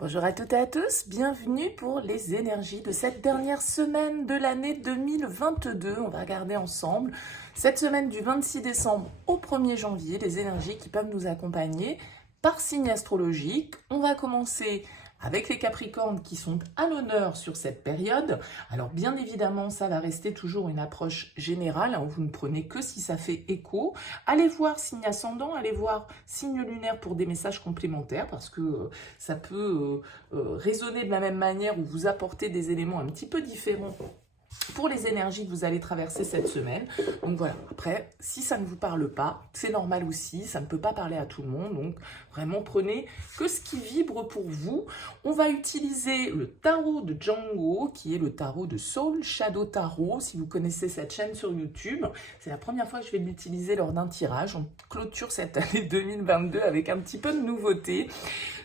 Bonjour à toutes et à tous, bienvenue pour les énergies de cette dernière semaine de l'année 2022. On va regarder ensemble cette semaine du 26 décembre au 1er janvier, les énergies qui peuvent nous accompagner par signe astrologique. On va commencer avec les Capricornes qui sont à l'honneur sur cette période. Alors bien évidemment, ça va rester toujours une approche générale, hein, vous ne prenez que si ça fait écho. Allez voir signe ascendant, allez voir signe lunaire pour des messages complémentaires, parce que ça peut résonner de la même manière ou vous apporter des éléments un petit peu différents pour les énergies que vous allez traverser cette semaine. Donc voilà, après, si ça ne vous parle pas, c'est normal aussi, ça ne peut pas parler à tout le monde, donc vraiment prenez que ce qui vibre pour vous. On va utiliser le tarot de Django, qui est le tarot de Soul Shadow Tarot, si vous connaissez cette chaîne sur YouTube. C'est la première fois que je vais l'utiliser lors d'un tirage. On clôture cette année 2022 avec un petit peu de nouveauté.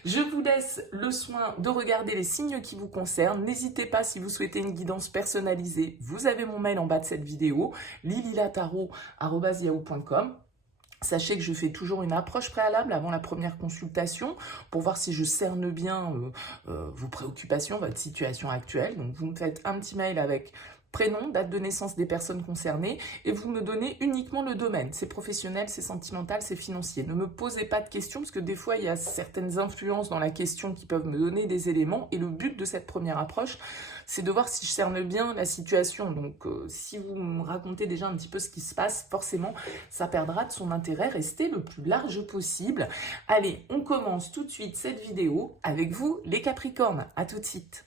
Je vous laisse le soin de regarder les signes qui vous concernent. N'hésitez pas, si vous souhaitez une guidance personnalisée, vous avez mon mail en bas de cette vidéo, lililatarot@yahoo.com. Sachez que je fais toujours une approche préalable avant la première consultation pour voir si je cerne bien vos préoccupations, votre situation actuelle. Donc vous me faites un petit mail avec prénom, date de naissance des personnes concernées et vous me donnez uniquement le domaine. C'est professionnel, c'est sentimental, c'est financier. Ne me posez pas de questions parce que des fois, il y a certaines influences dans la question qui peuvent me donner des éléments et le but de cette première approche, c'est de voir si je cerne bien la situation. Donc, si vous me racontez déjà un petit peu ce qui se passe, forcément, ça perdra de son intérêt. Restez le plus large possible. Allez, on commence tout de suite cette vidéo avec vous, les Capricornes. À tout de suite.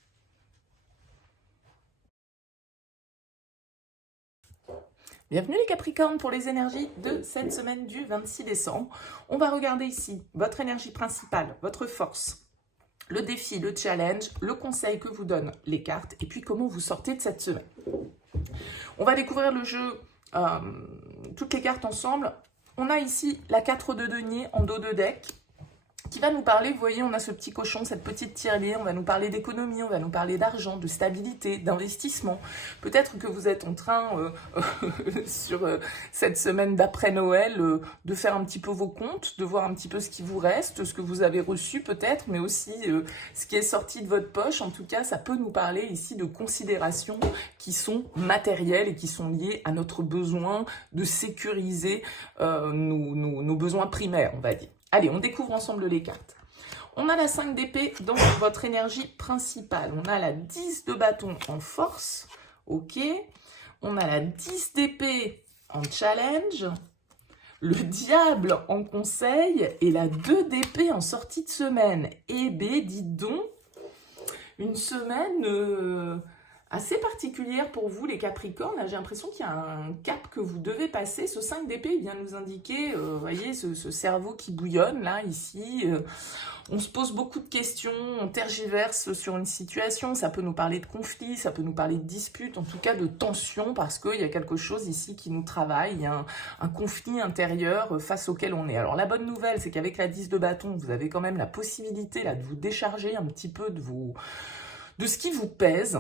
Bienvenue les Capricornes pour les énergies de cette semaine du 26 décembre. On va regarder ici votre énergie principale, votre force, le défi, le challenge, le conseil que vous donnent les cartes et puis comment vous sortez de cette semaine. On va découvrir le jeu, toutes les cartes ensemble. On a ici la 4 de denier en dos de deck qui va nous parler, vous voyez, on a ce petit cochon, cette petite tirelire, on va nous parler d'économie, on va nous parler d'argent, de stabilité, d'investissement. Peut-être que vous êtes en train, sur cette semaine d'après Noël, de faire un petit peu vos comptes, de voir un petit peu ce qui vous reste, ce que vous avez reçu peut-être, mais aussi ce qui est sorti de votre poche. En tout cas, ça peut nous parler ici de considérations qui sont matérielles et qui sont liées à notre besoin de sécuriser nos besoins primaires, on va dire. Allez, on découvre ensemble les cartes. On a la 5 d'épée dans votre énergie principale. On a la 10 de bâton en force. Ok. On a la 10 d'épée en challenge. Le diable en conseil. Et la 2 d'épée en sortie de semaine. Eh bien, dites donc, une semaine assez particulière pour vous les Capricornes. J'ai l'impression qu'il y a un cap que vous devez passer. Ce 5 d'épée, il vient nous indiquer, vous voyez, ce cerveau qui bouillonne là, ici. On se pose beaucoup de questions, on tergiverse sur une situation. Ça peut nous parler de conflit, ça peut nous parler de dispute, en tout cas de tension, parce qu'il y a quelque chose ici qui nous travaille. Il y a un conflit intérieur face auquel on est. Alors la bonne nouvelle, c'est qu'avec la 10 de bâton, vous avez quand même la possibilité là, de vous décharger un petit peu de ce qui vous pèse.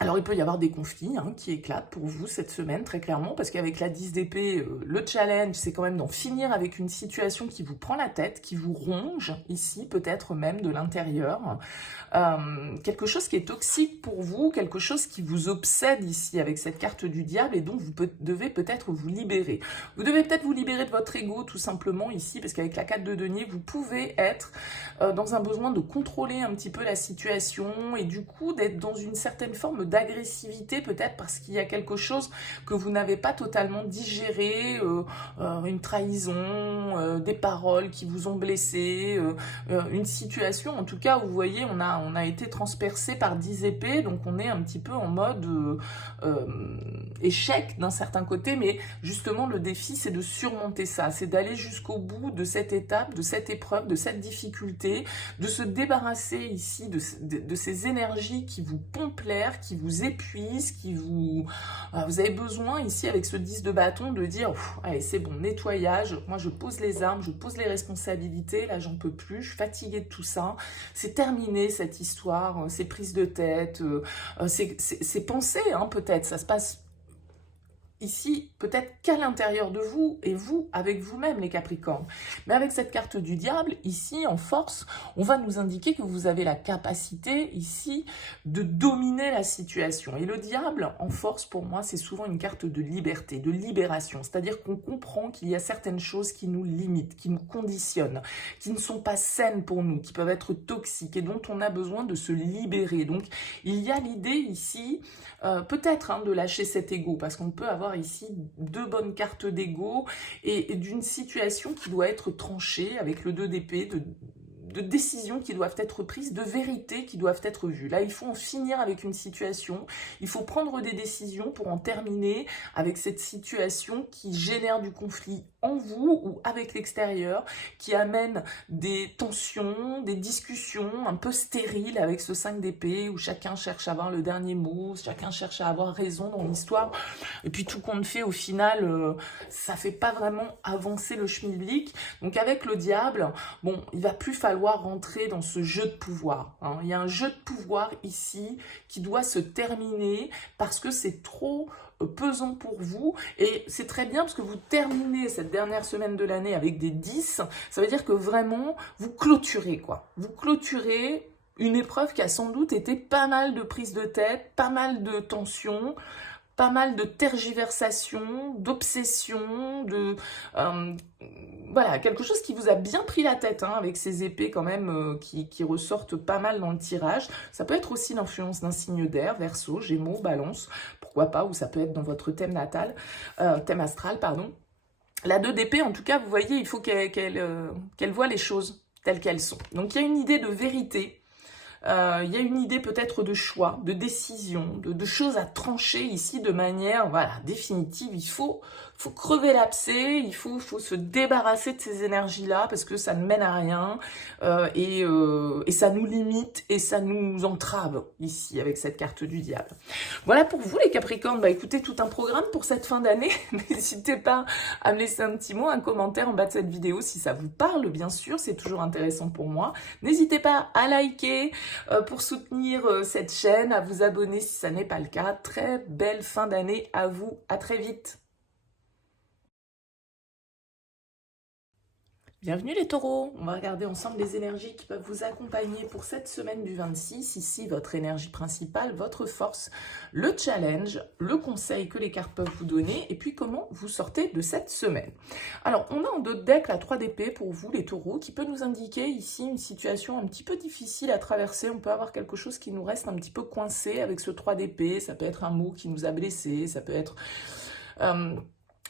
Alors, il peut y avoir des conflits qui éclatent pour vous cette semaine, très clairement, parce qu'avec la 10 d'épée, le challenge, c'est quand même d'en finir avec une situation qui vous prend la tête, qui vous ronge, ici, peut-être même de l'intérieur. Quelque chose qui est toxique pour vous, quelque chose qui vous obsède ici, avec cette carte du diable, et dont vous devez peut-être vous libérer. Vous devez peut-être vous libérer de votre ego, tout simplement, ici, parce qu'avec la 4 de denier, vous pouvez être dans un besoin de contrôler un petit peu la situation, et du coup, d'être dans une certaine forme d'agressivité peut-être parce qu'il y a quelque chose que vous n'avez pas totalement digéré, une trahison, des paroles qui vous ont blessé, une situation en tout cas où vous voyez on a été transpercé par 10 épées, donc on est un petit peu en mode échec d'un certain côté, mais justement le défi c'est de surmonter ça, c'est d'aller jusqu'au bout de cette étape, de cette épreuve, de cette difficulté, de se débarrasser ici de ces énergies qui vous pompent l'air, qui vous épuise, vous avez besoin ici avec ce 10 de bâton de dire allez c'est bon, nettoyage, moi je pose les armes, je pose les responsabilités, là j'en peux plus, je suis fatiguée de tout ça, c'est terminé cette histoire, ces prises de tête, ces pensées peut-être, ça se passe ici, peut-être qu'à l'intérieur de vous, et vous, avec vous-même, les Capricornes. Mais avec cette carte du diable, ici, en force, on va nous indiquer que vous avez la capacité, ici, de dominer la situation. Et le diable, en force, pour moi, c'est souvent une carte de liberté, de libération. C'est-à-dire qu'on comprend qu'il y a certaines choses qui nous limitent, qui nous conditionnent, qui ne sont pas saines pour nous, qui peuvent être toxiques et dont on a besoin de se libérer. Donc, il y a l'idée ici, peut-être de lâcher cet ego, parce qu'on peut avoir ici deux bonnes cartes d'ego et d'une situation qui doit être tranchée avec le 2 d'épée, de décisions qui doivent être prises, de vérités qui doivent être vues. Là, il faut en finir avec une situation, il faut prendre des décisions pour en terminer avec cette situation qui génère du conflit en vous ou avec l'extérieur, qui amène des tensions, des discussions un peu stériles avec ce 5 d'épée, où chacun cherche à avoir le dernier mot, chacun cherche à avoir raison dans l'histoire, et puis tout compte fait, au final, ça fait pas vraiment avancer le schmilblick. Donc avec le diable, bon, il va plus falloir rentrer dans ce jeu de pouvoir. Il y a un jeu de pouvoir ici qui doit se terminer parce que c'est trop pesant pour vous, et c'est très bien parce que vous terminez cette dernière semaine de l'année avec des 10, ça veut dire que vraiment vous clôturez quoi. Vous clôturez une épreuve qui a sans doute été pas mal de prises de tête, pas mal de tensions, pas mal de tergiversations, d'obsessions, voilà, quelque chose qui vous a bien pris la tête, avec ces épées quand même qui ressortent pas mal dans le tirage. Ça peut être aussi l'influence d'un signe d'air, Verseau, Gémeaux, Balance, pourquoi pas, ou ça peut être dans votre thème natal, thème astral, pardon. La 2 d'épée, en tout cas, vous voyez, il faut qu'elle voit les choses telles qu'elles sont. Donc il y a une idée de vérité. Il y a une idée peut-être de choix, de décision, de choses à trancher ici de manière définitive. Il faut crever l'abcès, il faut se débarrasser de ces énergies-là parce que ça ne mène à rien et ça nous limite et ça nous entrave ici avec cette carte du diable. Voilà pour vous les Capricornes. Écoutez, tout un programme pour cette fin d'année. N'hésitez pas à me laisser un petit mot, un commentaire en bas de cette vidéo si ça vous parle, bien sûr, c'est toujours intéressant pour moi. N'hésitez pas à liker, pour soutenir cette chaîne, à vous abonner si ça n'est pas le cas. Très belle fin d'année à vous, à très vite. Bienvenue les taureaux, on va regarder ensemble les énergies qui peuvent vous accompagner pour cette semaine du 26. Ici, votre énergie principale, votre force, le challenge, le conseil que les cartes peuvent vous donner et puis comment vous sortez de cette semaine. Alors, on a en dos de deck la 3 d'épée pour vous les taureaux qui peut nous indiquer ici une situation un petit peu difficile à traverser. On peut avoir quelque chose qui nous reste un petit peu coincé avec ce 3 d'épée. Ça peut être un mot qui nous a blessés, ça peut être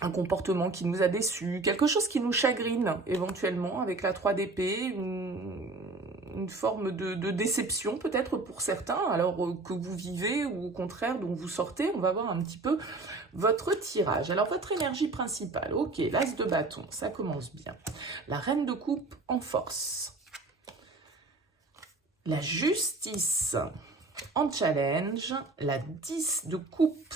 un comportement qui nous a déçus, quelque chose qui nous chagrine éventuellement avec la 3 d'épée, une forme de déception peut-être pour certains, alors que vous vivez ou au contraire dont vous sortez. On va voir un petit peu votre tirage. Alors votre énergie principale, ok, l'as de bâton, ça commence bien. La reine de coupe en force. La justice en challenge, la 10 de coupe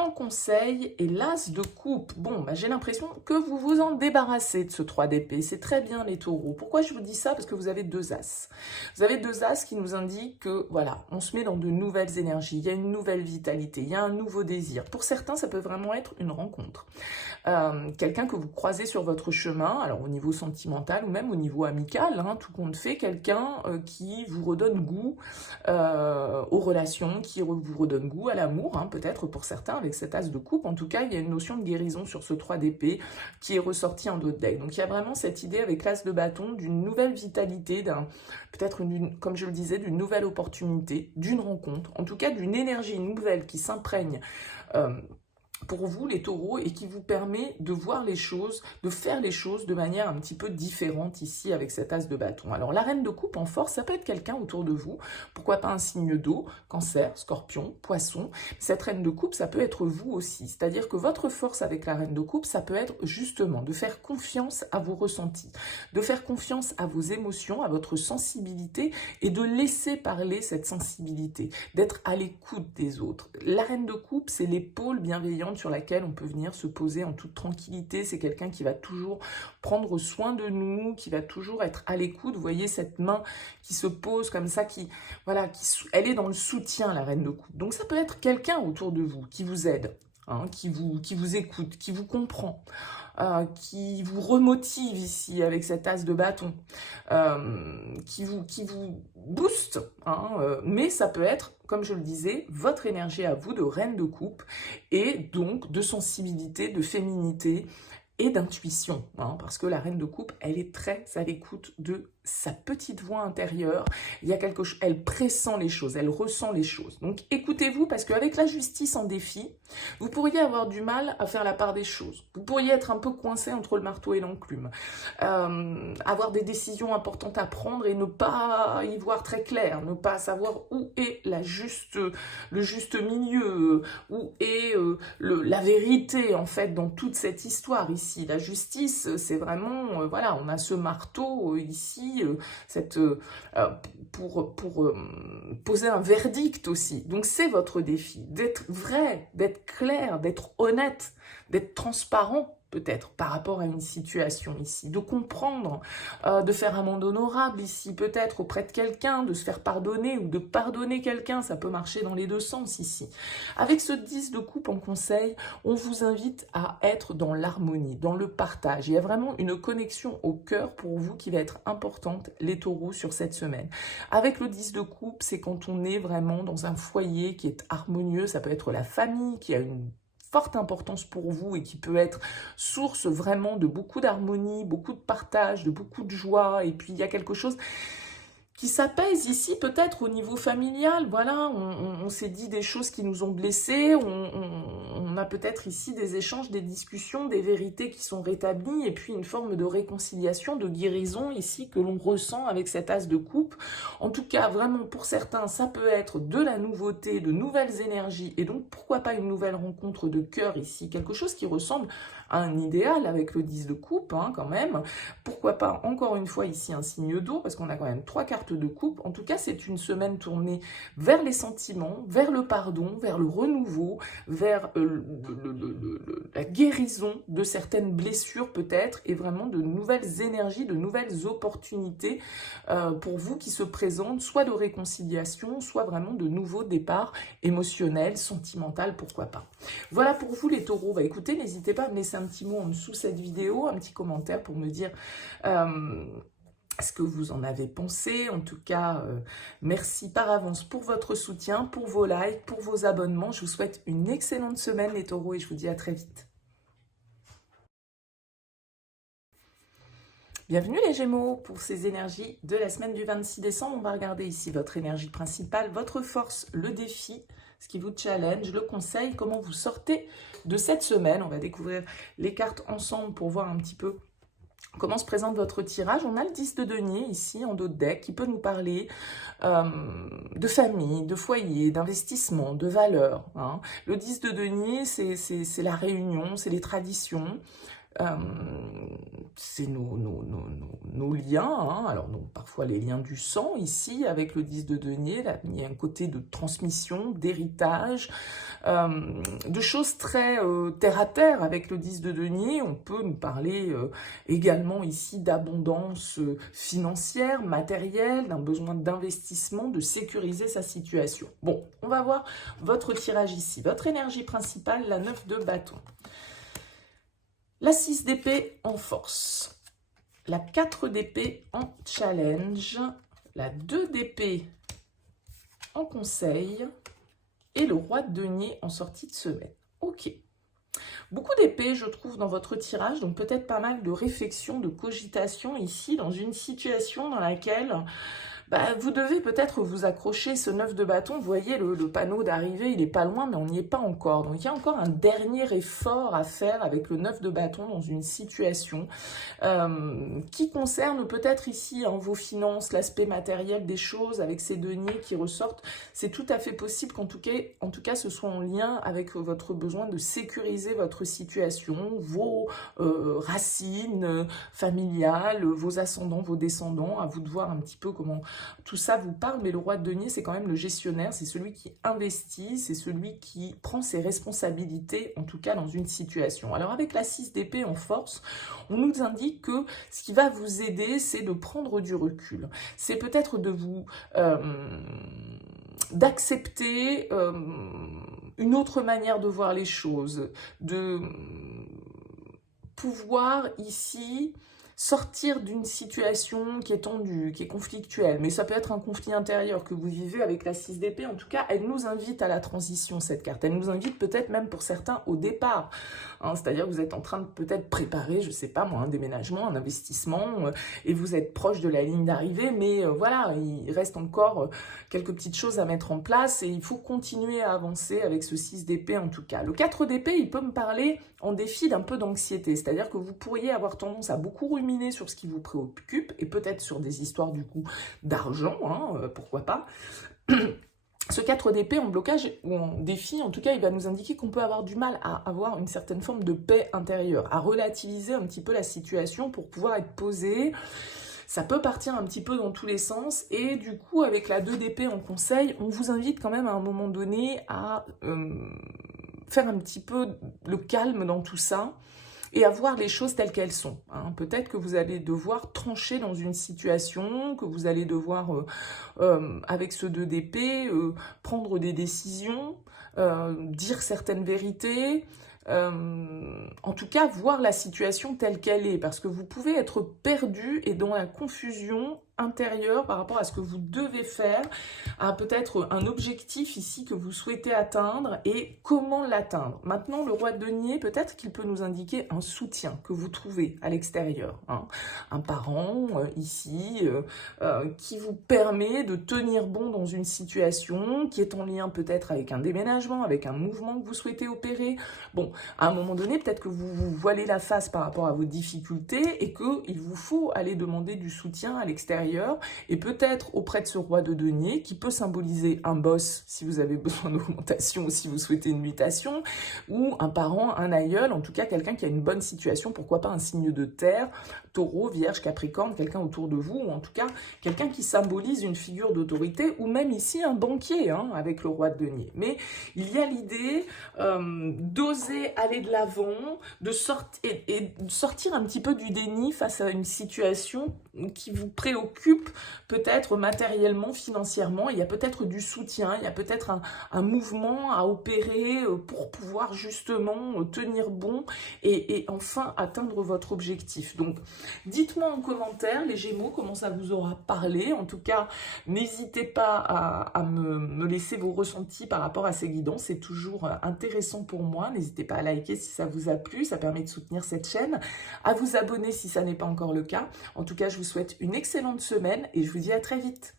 en conseil et l'as de coupe. Bon, j'ai l'impression que vous vous en débarrassez de ce 3 d'épée. C'est très bien les taureaux. Pourquoi je vous dis ça? Parce que vous avez 2 as. Vous avez 2 as qui nous indiquent que, voilà, on se met dans de nouvelles énergies. Il y a une nouvelle vitalité, il y a un nouveau désir. Pour certains, ça peut vraiment être une rencontre. Quelqu'un que vous croisez sur votre chemin, alors au niveau sentimental ou même au niveau amical, tout compte fait, quelqu'un qui vous redonne goût aux relations, qui vous redonne goût à l'amour, peut-être pour certains, avec cet as de coupe. En tout cas, il y a une notion de guérison sur ce 3 d'épée qui est ressorti en dos de deck. Donc il y a vraiment cette idée avec l'as de bâton d'une nouvelle vitalité, peut-être, comme je le disais, d'une nouvelle opportunité, d'une rencontre, en tout cas d'une énergie nouvelle qui s'imprègne pour vous les taureaux et qui vous permet de voir les choses, de faire les choses de manière un petit peu différente ici avec cet as de bâton. Alors la reine de coupe en force, ça peut être quelqu'un autour de vous, pourquoi pas un signe d'eau, cancer, scorpion, poisson. Cette reine de coupe, ça peut être vous aussi, c'est-à-dire que votre force avec la reine de coupe, ça peut être justement de faire confiance à vos ressentis, de faire confiance à vos émotions, à votre sensibilité et de laisser parler cette sensibilité, d'être à l'écoute des autres. La reine de coupe, c'est l'épaule bienveillante sur laquelle on peut venir se poser en toute tranquillité. C'est quelqu'un qui va toujours prendre soin de nous, qui va toujours être à l'écoute. Vous voyez cette main qui se pose comme ça, elle est dans le soutien, la reine de coupe. Donc ça peut être quelqu'un autour de vous qui vous aide. hein, qui vous écoute, qui vous comprend, qui vous remotive ici avec cet as de bâton, qui vous booste, hein, mais ça peut être, comme je le disais, votre énergie à vous de reine de coupe et donc de sensibilité, de féminité et d'intuition, hein, parce que la reine de coupe, elle est très à l'écoute de sa petite voix intérieure. Il y a quelque chose, elle pressent les choses, elle ressent les choses. Donc écoutez-vous, parce qu'avec la justice en défi, vous pourriez avoir du mal à faire la part des choses. Vous pourriez être un peu coincé entre le marteau et l'enclume, avoir des décisions importantes à prendre et ne pas y voir très clair, ne pas savoir où est le juste milieu, où est la vérité en fait dans toute cette histoire ici. La justice, c'est vraiment, voilà, on a ce marteau ici, pour poser un verdict aussi. Donc c'est votre défi, d'être vrai, d'être clair, d'être honnête, d'être transparent peut-être par rapport à une situation ici, de comprendre, de faire amende honorable ici, peut-être auprès de quelqu'un, de se faire pardonner ou de pardonner quelqu'un, ça peut marcher dans les deux sens ici. Avec ce 10 de coupe en conseil, on vous invite à être dans l'harmonie, dans le partage. Il y a vraiment une connexion au cœur pour vous qui va être importante, les taureaux, sur cette semaine. Avec le 10 de coupe, c'est quand on est vraiment dans un foyer qui est harmonieux, ça peut être la famille qui a une forte importance pour vous et qui peut être source vraiment de beaucoup d'harmonie, beaucoup de partage, de beaucoup de joie. Et puis il y a quelque chose qui s'apaise ici peut-être au niveau familial. Voilà, on s'est dit des choses qui nous ont blessés, on a peut-être ici des échanges, des discussions, des vérités qui sont rétablies et puis une forme de réconciliation, de guérison ici que l'on ressent avec cet as de coupe. En tout cas, vraiment pour certains, ça peut être de la nouveauté, de nouvelles énergies et donc pourquoi pas une nouvelle rencontre de cœur ici, quelque chose qui ressemble à un idéal avec le 10 de coupe, hein, quand même. Pourquoi pas, encore une fois, ici, un signe d'eau, parce qu'on a quand même 3 cartes de coupe. En tout cas, c'est une semaine tournée vers les sentiments, vers le pardon, vers le renouveau, vers la guérison de certaines blessures, peut-être, et vraiment de nouvelles énergies, de nouvelles opportunités pour vous qui se présentent, soit de réconciliation, soit vraiment de nouveaux départs émotionnels, sentimentaux, pourquoi pas. Voilà pour vous les taureaux. Bah, écoutez, n'hésitez pas à me laisser un petit mot en dessous cette vidéo, un petit commentaire pour me dire ce que vous en avez pensé. En tout cas, merci par avance pour votre soutien, pour vos likes, pour vos abonnements. Je vous souhaite une excellente semaine les taureaux et je vous dis à très vite. Bienvenue les Gémeaux pour ces énergies de la semaine du 26 décembre. On va regarder ici votre énergie principale, votre force, le défi, ce qui vous challenge, le conseil, comment vous sortez de cette semaine. On va découvrir les cartes ensemble pour voir un petit peu comment se présente votre tirage. On a le 10 de denier ici en dos de deck qui peut nous parler de famille, de foyer, d'investissement, de valeur, hein. Le 10 de denier, c'est la réunion, c'est les traditions. C'est nos liens, hein. Alors donc, parfois les liens du sang ici avec le 10 de denier, là, il y a un côté de transmission, d'héritage, de choses très terre à terre avec le 10 de denier. On peut nous parler également ici d'abondance financière, matérielle, d'un besoin d'investissement, de sécuriser sa situation. Bon, on va voir votre tirage ici, votre énergie principale, la 9 de bâton. La 6 d'épée en force, la 4 d'épée en challenge, la 2 d'épée en conseil et le roi de denier en sortie de semaine. Ok. Beaucoup d'épées, je trouve, dans votre tirage, donc peut-être pas mal de réflexion, de cogitation ici, dans une situation dans laquelle vous devez peut-être vous accrocher ce 9 de bâton. Vous voyez, le panneau d'arrivée, il n'est pas loin, mais on n'y est pas encore. Donc, il y a encore un dernier effort à faire avec le 9 de bâton dans une situation qui concerne peut-être ici vos finances, l'aspect matériel des choses, avec ces deniers qui ressortent. C'est tout à fait possible qu'en tout cas, ce soit en lien avec votre besoin de sécuriser votre situation, vos racines familiales, vos ascendants, vos descendants. À vous de voir un petit peu comment tout ça vous parle, mais le roi de denier, c'est quand même le gestionnaire, c'est celui qui investit, c'est celui qui prend ses responsabilités, en tout cas dans une situation. Alors avec la 6 d'épée en force, on nous indique que ce qui va vous aider, c'est de prendre du recul. C'est peut-être de vous d'accepter une autre manière de voir les choses, de pouvoir ici sortir d'une situation qui est tendue, qui est conflictuelle, mais ça peut être un conflit intérieur que vous vivez avec la 6 d'épée. En tout cas, elle nous invite à la transition, cette carte. Elle nous invite peut-être même pour certains au départ. Hein, c'est-à-dire que vous êtes en train de peut-être préparer, je sais pas moi, un déménagement, un investissement, et vous êtes proche de la ligne d'arrivée, mais voilà, il reste encore quelques petites choses à mettre en place, et il faut continuer à avancer avec ce 6 d'épée en tout cas. Le 4 d'épée, il peut me parler en défi d'un peu d'anxiété, c'est-à-dire que vous pourriez avoir tendance à beaucoup ruminer sur ce qui vous préoccupe, et peut-être sur des histoires du coup d'argent, hein, pourquoi pas. Ce 4 d'épée en blocage ou en défi, en tout cas, il va nous indiquer qu'on peut avoir du mal à avoir une certaine forme de paix intérieure, à relativiser un petit peu la situation pour pouvoir être posé. Ça peut partir un petit peu dans tous les sens, et du coup, avec la 2 d'épée en conseil, on vous invite quand même à un moment donné à faire un petit peu le calme dans tout ça, et à voir les choses telles qu'elles sont. Hein. Peut-être que vous allez devoir trancher dans une situation, que vous allez devoir, avec ce 2 d'épée, prendre des décisions, dire certaines vérités, en tout cas voir la situation telle qu'elle est, parce que vous pouvez être perdu et dans la confusion intérieure par rapport à ce que vous devez faire, à peut-être un objectif ici que vous souhaitez atteindre et comment l'atteindre. Maintenant, le roi de denier, peut-être qu'il peut nous indiquer un soutien que vous trouvez à l'extérieur, hein. Un parent ici qui vous permet de tenir bon dans une situation qui est en lien peut-être avec un déménagement, avec un mouvement que vous souhaitez opérer. Bon, à un moment donné, peut-être que vous vous voilez la face par rapport à vos difficultés et qu'il vous faut aller demander du soutien à l'extérieur, et peut-être auprès de ce roi de denier qui peut symboliser un boss si vous avez besoin d'augmentation ou si vous souhaitez une mutation, ou un parent, un aïeul, en tout cas quelqu'un qui a une bonne situation, pourquoi pas un signe de terre, taureau, vierge, capricorne, quelqu'un autour de vous, ou en tout cas quelqu'un qui symbolise une figure d'autorité, ou même ici un banquier, hein, avec le roi de denier. Mais il y a l'idée d'oser aller de l'avant, de sortir un petit peu du déni face à une situation qui vous préoccupe, peut-être matériellement, financièrement. Il y a peut-être du soutien, il y a peut-être un mouvement à opérer pour pouvoir justement tenir bon et enfin atteindre votre objectif. Donc, dites-moi en commentaire, les Gémeaux, comment ça vous aura parlé. En tout cas, n'hésitez pas à me laisser vos ressentis par rapport à ces guidances. C'est toujours intéressant pour moi. N'hésitez pas à liker si ça vous a plu. Ça permet de soutenir cette chaîne. À vous abonner si ça n'est pas encore le cas. En tout cas, je vous souhaite une excellente semaine et je vous dis à très vite.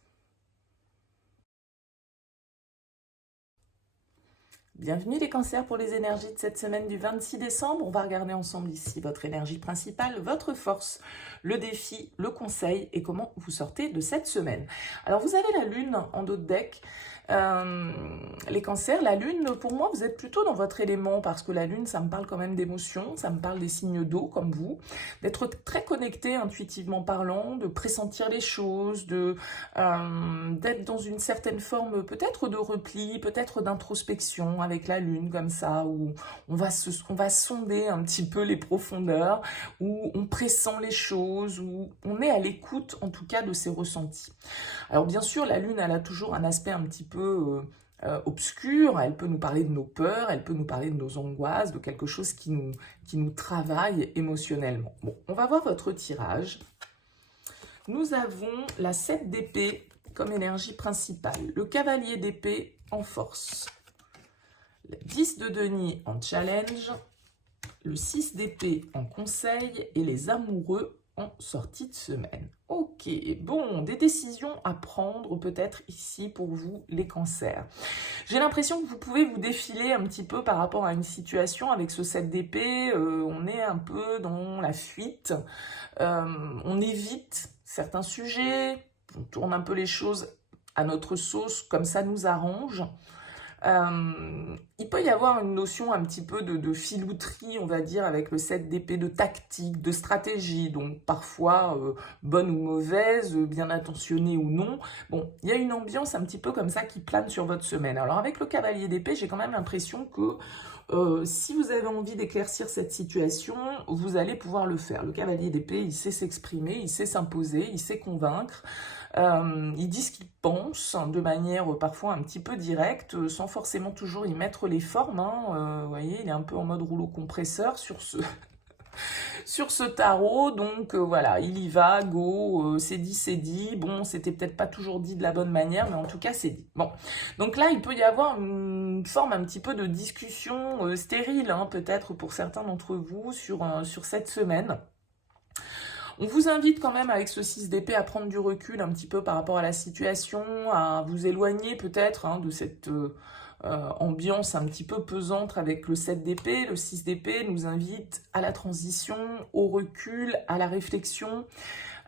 Bienvenue les cancers pour les énergies de cette semaine du 26 décembre. On va regarder ensemble ici votre énergie principale, votre force, le défi, le conseil et comment vous sortez de cette semaine. Alors vous avez la lune en dos de deck. Les cancers, la lune, pour moi, vous êtes plutôt dans votre élément parce que la lune, ça me parle quand même d'émotions, ça me parle des signes d'eau comme vous, d'être très connecté intuitivement parlant, de pressentir les choses, d'être dans une certaine forme peut-être de repli, peut-être d'introspection avec la lune comme ça, où on va sonder un petit peu les profondeurs, où on pressent les choses, où on est à l'écoute en tout cas de ses ressentis. Alors bien sûr, la lune, elle a toujours un aspect un petit peu obscur, elle peut nous parler de nos peurs, elle peut nous parler de nos angoisses, de quelque chose qui nous travaille émotionnellement. Bon, on va voir votre tirage. Nous avons la 7 d'épée comme énergie principale, le cavalier d'épée en force, le 10 de denier en challenge, le 6 d'épée en conseil et les amoureux en sortie de semaine. Ok, bon, des décisions à prendre peut-être ici pour vous les cancers. J'ai l'impression que vous pouvez vous défiler un petit peu par rapport à une situation avec ce 7 d'épée. On est un peu dans la fuite, on évite certains sujets, on tourne un peu les choses à notre sauce comme ça nous arrange. Il peut y avoir une notion un petit peu de filouterie, on va dire, avec le 7 d'épée, de tactique, de stratégie, donc parfois bonne ou mauvaise, bien intentionnée ou non. Bon, il y a une ambiance un petit peu comme ça qui plane sur votre semaine. Alors avec le cavalier d'épée, j'ai quand même l'impression que si vous avez envie d'éclaircir cette situation, vous allez pouvoir le faire. Le cavalier d'épée, il sait s'exprimer, il sait s'imposer, il sait convaincre. Il dit ce qu'il pense de manière parfois un petit peu directe, sans forcément toujours y mettre les formes, hein. Vous voyez, il est un peu en mode rouleau compresseur sur ce, sur ce tarot. Donc voilà, il y va, go, c'est dit, c'est dit. Bon, c'était peut-être pas toujours dit de la bonne manière, mais en tout cas, c'est dit. Bon, donc là, il peut y avoir une forme un petit peu de discussion stérile, hein, peut-être pour certains d'entre vous, sur cette semaine. On vous invite quand même avec ce 6 d'épée à prendre du recul un petit peu par rapport à la situation, à vous éloigner peut-être, hein, de cette ambiance un petit peu pesante avec le 7 d'épée. Le 6 d'épée nous invite à la transition, au recul, à la réflexion,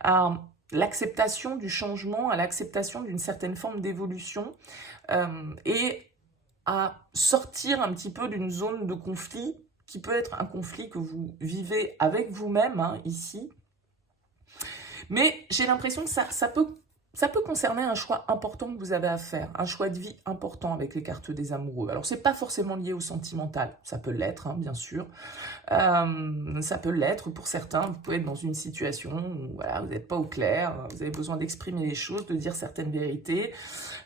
à l'acceptation du changement, à l'acceptation d'une certaine forme d'évolution et à sortir un petit peu d'une zone de conflit qui peut être un conflit que vous vivez avec vous-même, hein, ici. Mais j'ai l'impression que ça peut concerner un choix important que vous avez à faire, un choix de vie important avec les cartes des amoureux. Alors, c'est pas forcément lié au sentimental, ça peut l'être, hein, bien sûr. Ça peut l'être pour certains, vous pouvez être dans une situation où voilà, vous n'êtes pas au clair, vous avez besoin d'exprimer les choses, de dire certaines vérités,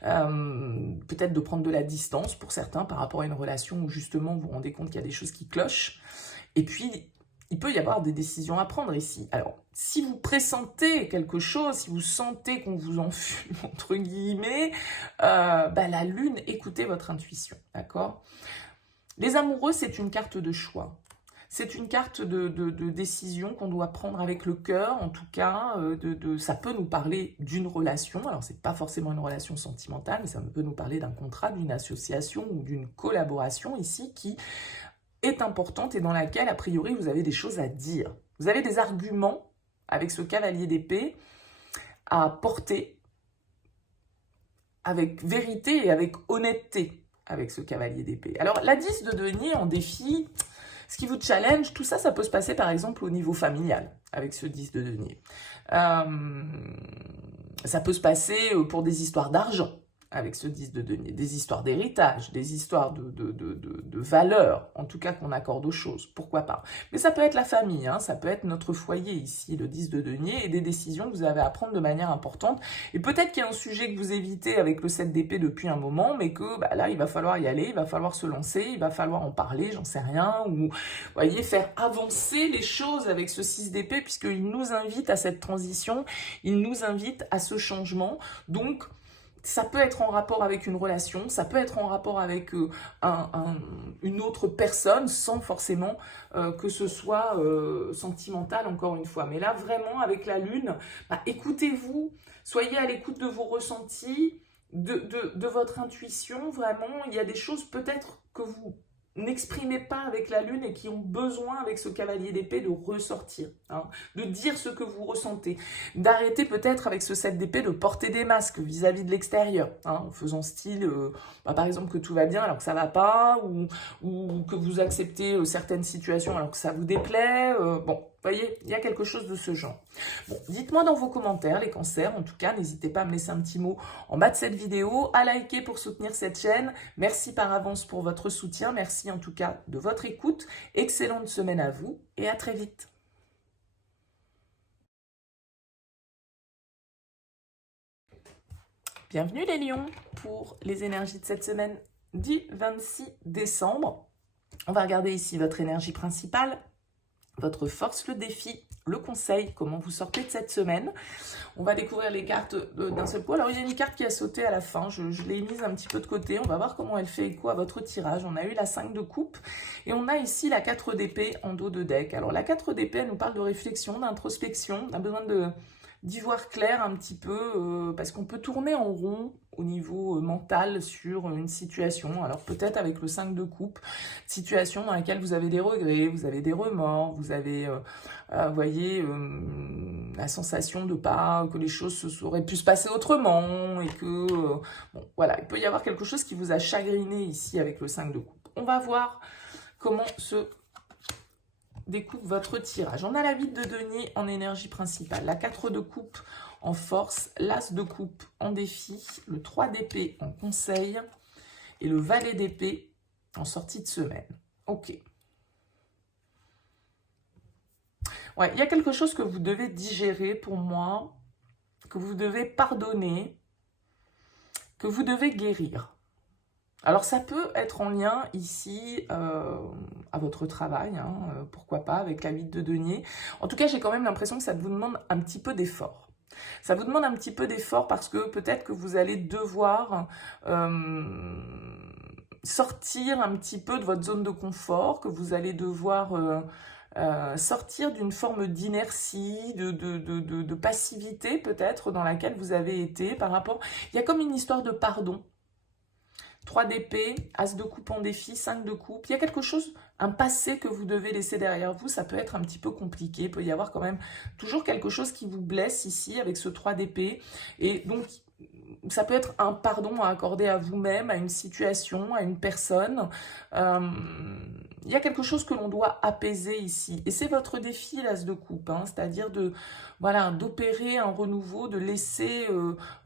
peut-être de prendre de la distance pour certains par rapport à une relation où justement vous vous rendez compte qu'il y a des choses qui clochent. Et puis, il peut y avoir des décisions à prendre ici. Alors, si vous pressentez quelque chose, si vous sentez qu'on vous enfume, entre guillemets, la lune, écoutez votre intuition, d'accord? Les amoureux, c'est une carte de choix. C'est une carte de décision qu'on doit prendre avec le cœur, en tout cas, ça peut nous parler d'une relation. Alors, c'est pas forcément une relation sentimentale, mais ça peut nous parler d'un contrat, d'une association ou d'une collaboration ici qui est importante et dans laquelle, a priori, vous avez des choses à dire. Vous avez des arguments avec ce cavalier d'épée à porter avec vérité et avec honnêteté avec ce cavalier d'épée. Alors, la 10 de denier en défi, ce qui vous challenge, tout ça, ça peut se passer par exemple au niveau familial avec ce 10 de denier. Ça peut se passer pour des histoires d'argent avec ce 10 de denier, des histoires d'héritage, des histoires de valeur, en tout cas qu'on accorde aux choses, pourquoi pas. Mais ça peut être la famille, hein, ça peut être notre foyer ici, le 10 de denier, et des décisions que vous avez à prendre de manière importante. Et peut-être qu'il y a un sujet que vous évitez avec le 7 d'épée depuis un moment, mais que là, il va falloir y aller, il va falloir se lancer, il va falloir en parler, j'en sais rien, ou, voyez, faire avancer les choses avec ce 6 d'épée, puisqu'il nous invite à cette transition, il nous invite à ce changement. Donc, ça peut être en rapport avec une relation, ça peut être en rapport avec une autre personne, sans forcément que ce soit sentimental, encore une fois. Mais là, vraiment, avec la lune, écoutez-vous, soyez à l'écoute de vos ressentis, de votre intuition, vraiment. Il y a des choses peut-être que vous n'exprimez pas avec la lune et qui ont besoin avec ce cavalier d'épée de ressortir, hein, de dire ce que vous ressentez, d'arrêter peut-être avec ce 7 d'épée de porter des masques vis-à-vis de l'extérieur, hein, en faisant style, par exemple que tout va bien alors que ça va pas, ou que vous acceptez certaines situations alors que ça vous déplaît, bon. Vous voyez, il y a quelque chose de ce genre. Bon, dites-moi dans vos commentaires, les cancers, en tout cas, n'hésitez pas à me laisser un petit mot en bas de cette vidéo, à liker pour soutenir cette chaîne. Merci par avance pour votre soutien, merci en tout cas de votre écoute. Excellente semaine à vous et à très vite. Bienvenue les lions pour les énergies de cette semaine du 26 décembre. On va regarder ici votre énergie principale, votre force, le défi, le conseil, comment vous sortez de cette semaine. On va découvrir les cartes d'un seul coup. Alors, il y a une carte qui a sauté à la fin. Je l'ai mise un petit peu de côté. On va voir comment elle fait écho à votre tirage. On a eu la 5 de coupe et on a ici la 4 d'épée en dos de deck. Alors, la 4 d'épée, elle nous parle de réflexion, d'introspection. On a besoin d'y voir clair un petit peu parce qu'on peut tourner en rond au niveau mental sur une situation. Alors peut-être avec le 5 de coupe, situation dans laquelle vous avez des regrets, vous avez des remords, vous avez, voyez, la sensation de pas, que les choses auraient pu se passer autrement et que, bon, voilà, il peut y avoir quelque chose qui vous a chagriné ici avec le 5 de coupe. On va voir comment se découpe votre tirage. On a la 8 de denier en énergie principale, la 4 de coupe en force, l'as de coupe en défi, le 3 d'épée en conseil et le valet d'épée en sortie de semaine. Ok. Ouais, il y a quelque chose que vous devez digérer pour moi, que vous devez pardonner, que vous devez guérir. Alors, ça peut être en lien ici à votre travail, hein, pourquoi pas, avec la 8 de denier. En tout cas, j'ai quand même l'impression que ça vous demande un petit peu d'effort. Ça vous demande un petit peu d'effort parce que peut-être que vous allez devoir sortir un petit peu de votre zone de confort, que vous allez devoir sortir d'une forme d'inertie, de passivité peut-être dans laquelle vous avez été par rapport... Il y a comme une histoire de pardon. 3 d'épée, As de coupe en défi, 5 de coupe. Il y a quelque chose, un passé que vous devez laisser derrière vous. Ça peut être un petit peu compliqué. Il peut y avoir quand même toujours quelque chose qui vous blesse ici avec ce 3 d'épée. Et donc, ça peut être un pardon à accorder à vous-même, à une situation, à une personne. Il y a quelque chose que l'on doit apaiser ici. Et c'est votre défi, l'As de coupe, hein, c'est-à-dire voilà, d'opérer un renouveau, de laisser,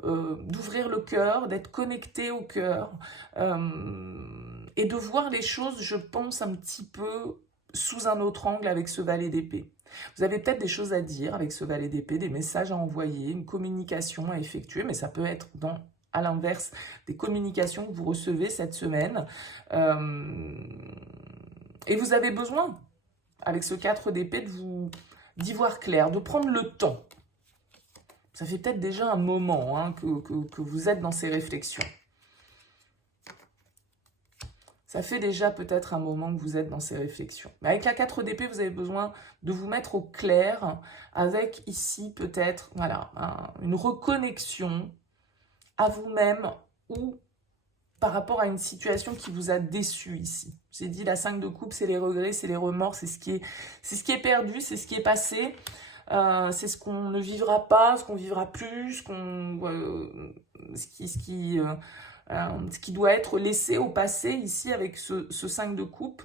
d'ouvrir le cœur, d'être connecté au cœur et de voir les choses, je pense, un petit peu sous un autre angle avec ce valet d'épée. Vous avez peut-être des choses à dire avec ce valet d'épée, des messages à envoyer, une communication à effectuer, mais ça peut être à l'inverse des communications que vous recevez cette semaine. Et vous avez besoin, avec ce 4 d'épée, d'y voir clair, de prendre le temps. Ça fait peut-être déjà un moment hein, que vous êtes dans ces réflexions. Ça fait déjà peut-être un moment que vous êtes dans ces réflexions. Mais avec la 4 d'épée, vous avez besoin de vous mettre au clair avec ici peut-être voilà, une reconnexion à vous-même ou par rapport à une situation qui vous a déçu ici. J'ai dit la 5 de coupe, c'est les regrets, c'est les remords, c'est ce qui est perdu, c'est ce qui est passé. C'est ce qu'on ne vivra pas, ce qu'on vivra plus, ce qui doit être laissé au passé ici avec ce 5 de coupe.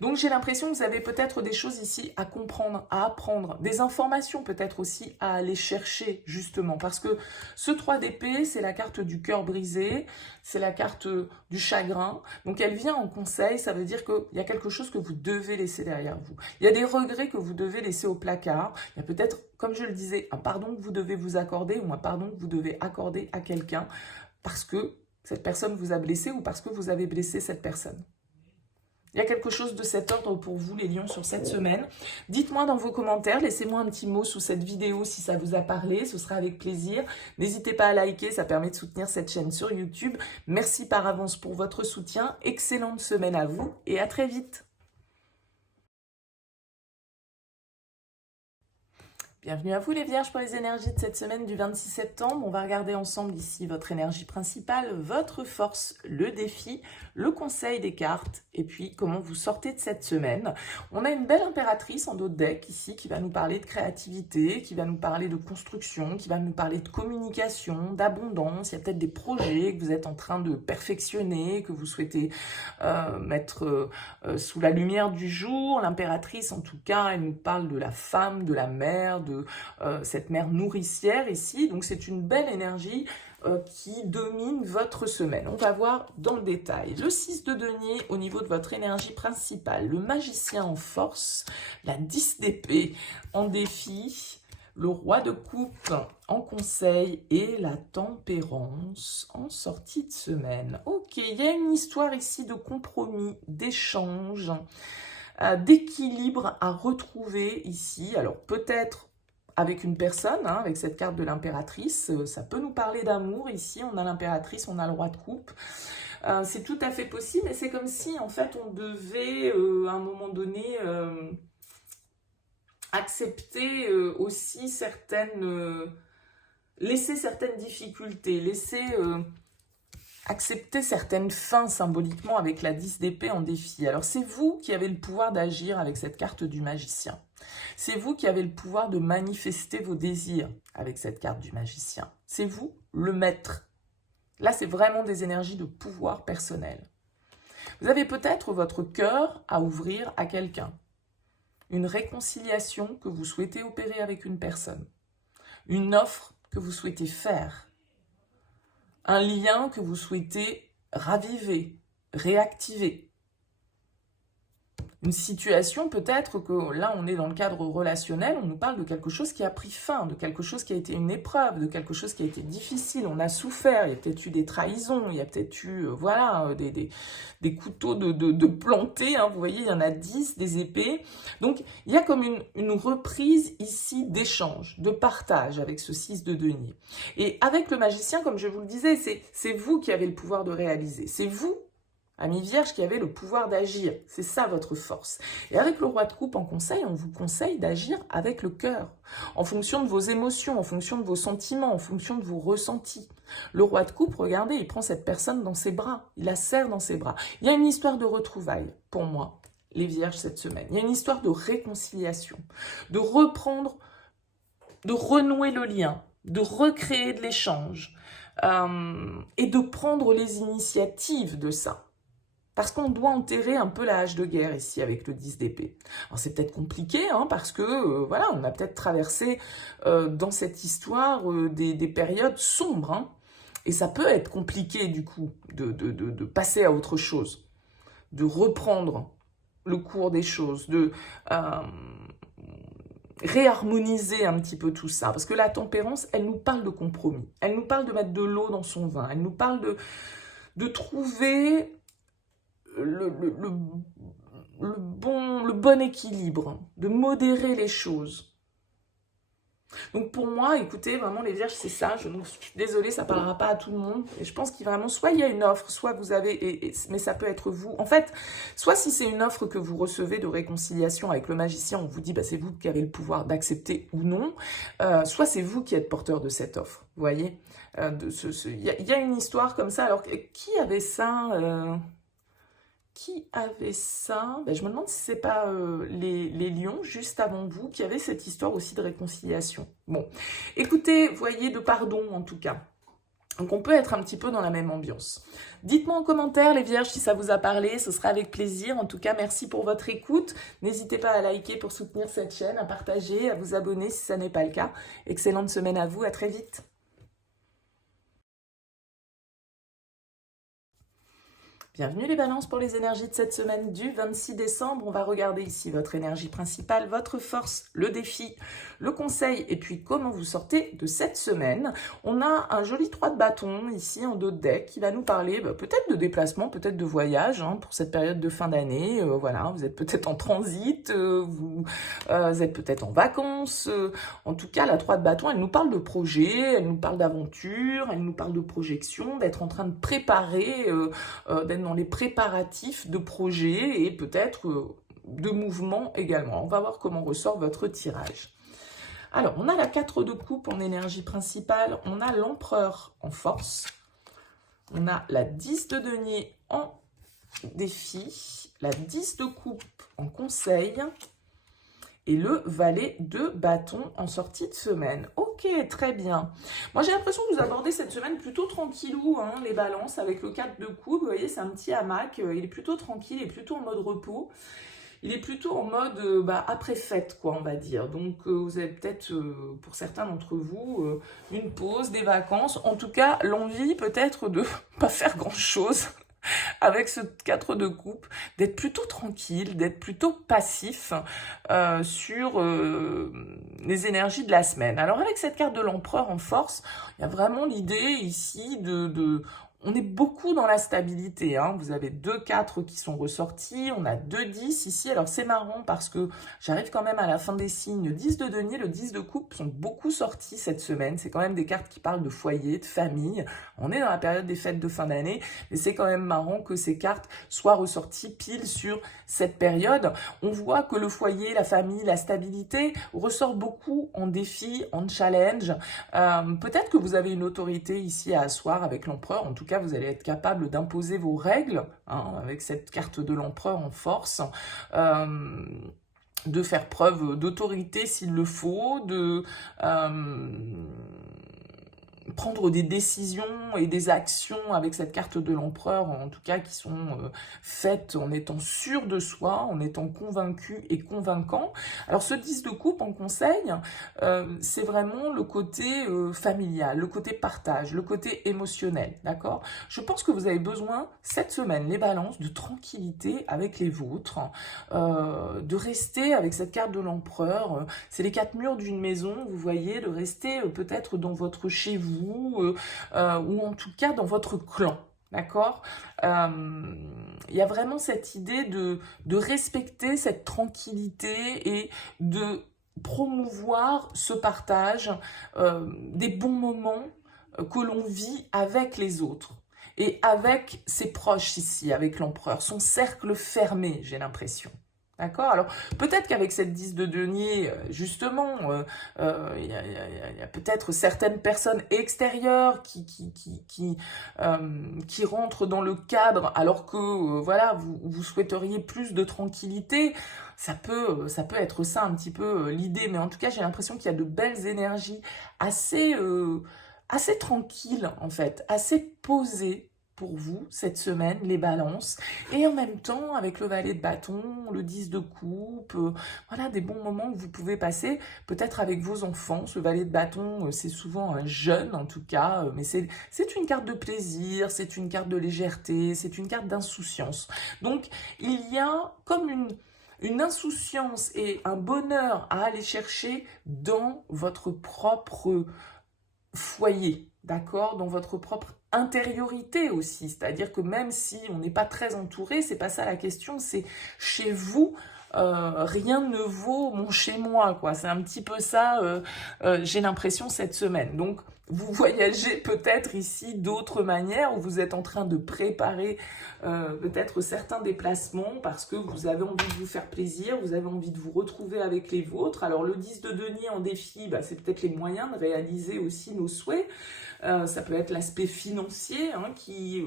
Donc j'ai l'impression que vous avez peut-être des choses ici à comprendre, à apprendre, des informations peut-être aussi à aller chercher justement. Parce que ce 3 d'épée, c'est la carte du cœur brisé, c'est la carte du chagrin. Donc elle vient en conseil, ça veut dire qu'il y a quelque chose que vous devez laisser derrière vous. Il y a des regrets que vous devez laisser au placard. Il y a peut-être, comme je le disais, un pardon que vous devez vous accorder ou un pardon que vous devez accorder à quelqu'un parce que cette personne vous a blessé ou parce que vous avez blessé cette personne. Il y a quelque chose de cet ordre pour vous, les lions, sur cette semaine. Dites-moi dans vos commentaires, laissez-moi un petit mot sous cette vidéo si ça vous a parlé, ce sera avec plaisir. N'hésitez pas à liker, ça permet de soutenir cette chaîne sur YouTube. Merci par avance pour votre soutien. Excellente semaine à vous et à très vite. Bienvenue à vous les vierges pour les énergies de cette semaine du 26 septembre. On va regarder ensemble ici votre énergie principale, votre force, le défi, le conseil des cartes et puis comment vous sortez de cette semaine. On a une belle impératrice en dos de deck ici qui va nous parler de créativité, qui va nous parler de construction, qui va nous parler de communication, d'abondance. Il y a peut-être des projets que vous êtes en train de perfectionner, que vous souhaitez mettre sous la lumière du jour. L'impératrice en tout cas, elle nous parle de la femme, de la mère, de cette mère nourricière ici. Donc c'est une belle énergie qui domine votre semaine. On va voir dans le détail. Le 6 de denier au niveau de votre énergie principale. Le magicien en force. La 10 d'épée en défi. Le roi de coupe en conseil et la tempérance en sortie de semaine. Ok, il y a une histoire ici de compromis, d'échange, d'équilibre à retrouver ici. Alors peut-être avec une personne, hein, avec cette carte de l'impératrice, ça peut nous parler d'amour ici. On a l'impératrice, on a le roi de coupe. C'est tout à fait possible, mais c'est comme si en fait on devait à un moment donné accepter aussi laisser certaines difficultés, laisser accepter certaines fins symboliquement avec la 10 d'épée en défi. Alors c'est vous qui avez le pouvoir d'agir avec cette carte du magicien. C'est vous qui avez le pouvoir de manifester vos désirs avec cette carte du magicien. C'est vous le maître. Là c'est vraiment des énergies de pouvoir personnel. Vous avez peut-être votre cœur à ouvrir à quelqu'un. Une réconciliation que vous souhaitez opérer avec une personne. Une offre que vous souhaitez faire. Un lien que vous souhaitez raviver, réactiver. une situation, peut-être que là, on est dans le cadre relationnel, on nous parle de quelque chose qui a pris fin, de quelque chose qui a été une épreuve, de quelque chose qui a été difficile, on a souffert, il y a peut-être eu des trahisons, il y a peut-être eu, voilà, des couteaux de plantés, hein, vous voyez, il y en a 10, des épées. Donc, il y a comme une reprise ici d'échange, de partage avec ce 6 de denier. Et avec le magicien, comme je vous le disais, c'est vous qui avez le pouvoir de réaliser, c'est vous, Ami Vierge, qui avait le pouvoir d'agir. C'est ça votre force. Et avec le roi de coupe en conseil, on vous conseille d'agir avec le cœur, en fonction de vos émotions, en fonction de vos sentiments, en fonction de vos ressentis. Le roi de coupe, regardez, il prend cette personne dans ses bras, il la serre dans ses bras. Il y a une histoire de retrouvailles, pour moi, les Vierges, cette semaine. Il y a une histoire de réconciliation, de reprendre, de renouer le lien, de recréer de l'échange, et de prendre les initiatives de ça. Parce qu'on doit enterrer un peu la hache de guerre ici avec le 10 d'épée. Alors c'est peut-être compliqué, hein, parce que voilà, on a peut-être traversé dans cette histoire des périodes sombres. Hein, et ça peut être compliqué du coup de passer à autre chose, de reprendre le cours des choses, de réharmoniser un petit peu tout ça. Parce que la tempérance, elle nous parle de compromis. Elle nous parle de mettre de l'eau dans son vin. Elle nous parle de trouver le bon équilibre, de modérer les choses. Donc pour moi, écoutez, vraiment les Vierges, c'est ça. Je suis désolée, ça ne parlera pas à tout le monde. Et je pense qu'il vraiment, soit il y a une offre, soit vous avez, mais ça peut être vous. En fait, soit si c'est une offre que vous recevez de réconciliation avec le magicien, on vous dit, bah, c'est vous qui avez le pouvoir d'accepter ou non. Soit c'est vous qui êtes porteur de cette offre. Vous voyez, il y a une histoire comme ça. Alors, qui avait ça Qui avait ça? Ben, je me demande si c'est pas les lions, juste avant vous, qui avaient cette histoire aussi de réconciliation. Bon, écoutez, voyez, de pardon en tout cas. Donc on peut être un petit peu dans la même ambiance. Dites-moi en commentaire les Vierges si ça vous a parlé, ce sera avec plaisir. En tout cas, merci pour votre écoute. N'hésitez pas à liker pour soutenir cette chaîne, à partager, à vous abonner si ça n'est pas le cas. Excellente semaine à vous, à très vite. Bienvenue les balances pour les énergies de cette semaine du 26 décembre. On va regarder ici votre énergie principale, votre force, le défi, le conseil et puis comment vous sortez de cette semaine. On a un joli 3 de bâton ici en dos de deck qui va nous parler peut-être de déplacement, peut-être de voyage hein, pour cette période de fin d'année. Voilà, vous êtes peut-être en transit, vous êtes peut-être en vacances. En tout cas, la 3 de bâton, elle nous parle de projet, elle nous parle d'aventure, elle nous parle de projection, d'être en train de préparer, d'être dans les préparatifs de projets et peut-être de mouvements également. On va voir comment ressort votre tirage. Alors, on a la 4 de coupe en énergie principale, on a l'empereur en force, on a la 10 de denier en défi, la 10 de coupe en conseil et le valet de bâton en sortie de semaine. Ok, très bien. Moi, j'ai l'impression que vous abordez cette semaine plutôt tranquillou, hein, les balances, avec le 4 de coupe. Vous voyez, c'est un petit hamac. Il est plutôt tranquille, il est plutôt en mode repos. Il est plutôt en mode après-fête, quoi, on va dire. Donc, vous avez peut-être, pour certains d'entre vous, une pause, des vacances. En tout cas, l'envie peut-être de pas faire grand-chose avec ce 4 de coupe, d'être plutôt tranquille, d'être plutôt passif sur les énergies de la semaine. Alors avec cette carte de l'empereur en force, il y a vraiment l'idée ici on est beaucoup dans la stabilité, hein. Vous avez 2 4 qui sont ressortis, on a 2 10 ici. Alors c'est marrant parce que j'arrive quand même à la fin des signes. 10 de denier, le 10 de coupe sont beaucoup sortis cette semaine. C'est quand même des cartes qui parlent de foyer, de famille. On est dans la période des fêtes de fin d'année, mais c'est quand même marrant que ces cartes soient ressorties pile sur cette période. On voit que le foyer, la famille, la stabilité ressort beaucoup en défi, en challenge. Peut-être que vous avez une autorité ici à asseoir avec l'empereur. En tout cas, vous allez être capable d'imposer vos règles hein, avec cette carte de l'empereur en force, de faire preuve d'autorité s'il le faut, prendre des décisions et des actions avec cette carte de l'empereur, en tout cas qui sont faites en étant sûr de soi, en étant convaincu et convaincant. Alors ce 10 de coupe en conseil, c'est vraiment le côté familial, le côté partage, le côté émotionnel, d'accord? Je pense que vous avez besoin cette semaine, les balances, de tranquillité avec les vôtres, de rester avec cette carte de l'empereur, c'est les 4 murs d'une maison, vous voyez, de rester peut-être dans votre chez vous, ou en tout cas dans votre clan, d'accord? Il y a vraiment cette idée de respecter cette tranquillité et de promouvoir ce partage des bons moments que l'on vit avec les autres et avec ses proches ici, avec l'empereur, son cercle fermé, j'ai l'impression. D'accord? Alors, peut-être qu'avec cette 10 de denier, justement, il y a peut-être certaines personnes extérieures qui rentrent dans le cadre, alors que, voilà, vous souhaiteriez plus de tranquillité. Ça peut être ça un petit peu l'idée, mais en tout cas, j'ai l'impression qu'il y a de belles énergies assez tranquilles, en fait, assez posées, pour vous cette semaine, les balances, et en même temps avec le valet de bâton, le 10 de coupe, voilà des bons moments que vous pouvez passer peut-être avec vos enfants. Ce valet de bâton, c'est souvent un jeune en tout cas, mais c'est une carte de plaisir, c'est une carte de légèreté, c'est une carte d'insouciance. Donc il y a comme une insouciance et un bonheur à aller chercher dans votre propre foyer, d'accord, dans votre propre intériorité aussi, c'est-à-dire que même si on n'est pas très entouré, c'est pas ça la question, c'est chez vous, rien ne vaut mon chez moi, quoi. C'est un petit peu ça, j'ai l'impression cette semaine. Donc vous voyagez peut-être ici d'autres manières, où vous êtes en train de préparer peut-être certains déplacements parce que vous avez envie de vous faire plaisir, vous avez envie de vous retrouver avec les vôtres. Alors le 10 de denier en défi, bah, c'est peut-être les moyens de réaliser aussi nos souhaits. Ça peut être l'aspect financier hein, qui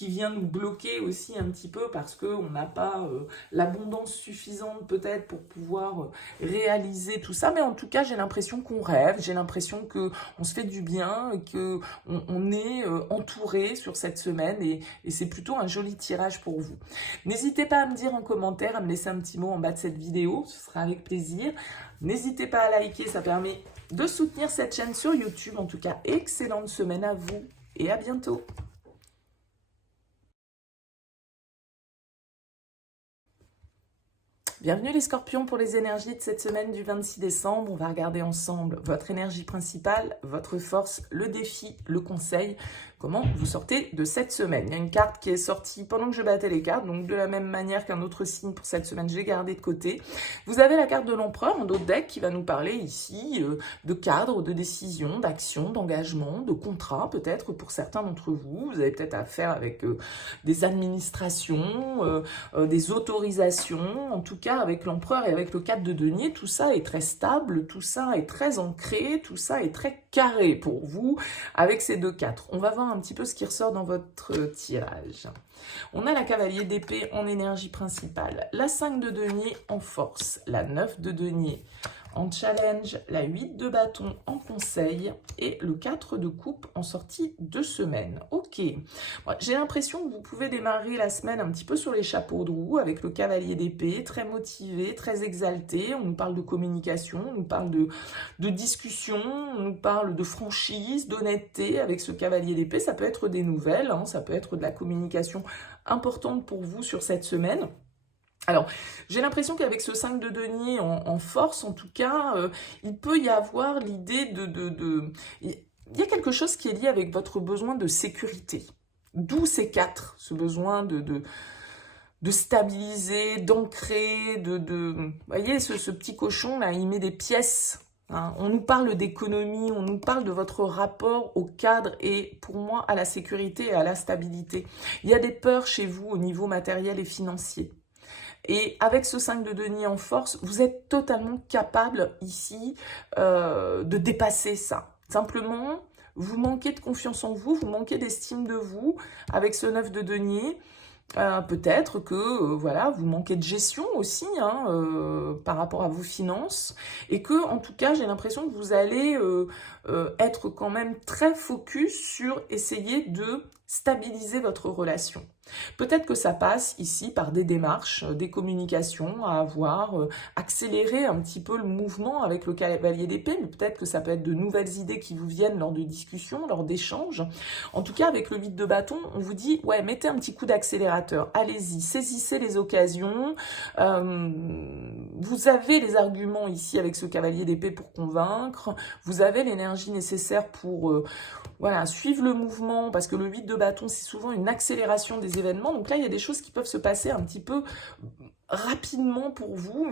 vient nous bloquer aussi un petit peu parce qu'on n'a pas l'abondance suffisante peut-être pour pouvoir réaliser tout ça. Mais en tout cas, j'ai l'impression qu'on rêve, j'ai l'impression qu'on se fait du bien, et qu'on est entouré sur cette semaine et c'est plutôt un joli tirage pour vous. N'hésitez pas à me dire en commentaire, à me laisser un petit mot en bas de cette vidéo, ce sera avec plaisir. N'hésitez pas à liker, ça permet de soutenir cette chaîne sur YouTube. En tout cas, excellente semaine à vous et à bientôt. Bienvenue les scorpions pour les énergies de cette semaine du 26 décembre. On va regarder ensemble votre énergie principale, votre force, le défi, le conseil. Comment vous sortez de cette semaine. Il y a une carte qui est sortie pendant que je battais les cartes, donc de la même manière qu'un autre signe pour cette semaine, je l'ai gardé de côté. Vous avez la carte de l'empereur en dos de deck qui va nous parler ici de cadre, de décision, d'action, d'engagement, de contrat peut-être pour certains d'entre vous. Vous avez peut-être affaire avec des administrations, des autorisations, en tout cas avec l'empereur et avec le 4 de denier, tout ça est très stable, tout ça est très ancré, tout ça est très carré pour vous avec ces deux 4. On va voir un petit peu ce qui ressort dans votre tirage. On a la cavalier d'épée en énergie principale, la 5 de denier en force, la 9 de denier en challenge, la 8 de bâton en conseil et le 4 de coupe en sortie de semaine. Ok, j'ai l'impression que vous pouvez démarrer la semaine un petit peu sur les chapeaux de roue avec le cavalier d'épée, très motivé, très exalté. On nous parle de communication, on nous parle de discussion, on nous parle de franchise, d'honnêteté avec ce cavalier d'épée. Ça peut être des nouvelles, hein, ça peut être de la communication importante pour vous sur cette semaine. Alors, j'ai l'impression qu'avec ce 5 de denier en force, en tout cas, il peut y avoir l'idée Il y a quelque chose qui est lié avec votre besoin de sécurité. D'où ces 4, ce besoin de stabiliser, d'ancrer, Vous voyez, ce petit cochon, là, il met des pièces. Hein. On nous parle d'économie, on nous parle de votre rapport au cadre et, pour moi, à la sécurité et à la stabilité. Il y a des peurs chez vous au niveau matériel et financier. Et avec ce 5 de denier en force, vous êtes totalement capable ici de dépasser ça. Simplement, vous manquez de confiance en vous, vous manquez d'estime de vous avec ce 9 de denier. Peut-être que voilà, vous manquez de gestion aussi hein, par rapport à vos finances et que en tout cas j'ai l'impression que vous allez être quand même très focus sur essayer de stabiliser votre relation. Peut-être que ça passe ici par des démarches, des communications à avoir, accélérer un petit peu le mouvement avec le cavalier d'épée, mais peut-être que ça peut être de nouvelles idées qui vous viennent lors de discussions, lors d'échanges. En tout cas, avec le 8 de bâton, on vous dit, ouais, mettez un petit coup d'accélérateur, allez-y, saisissez les occasions. Vous avez les arguments ici avec ce cavalier d'épée pour convaincre, vous avez l'énergie nécessaire pour voilà, suivre le mouvement, parce que le 8 de bâton, c'est souvent une accélération des événements. Donc là, il y a des choses qui peuvent se passer un petit peu rapidement pour vous.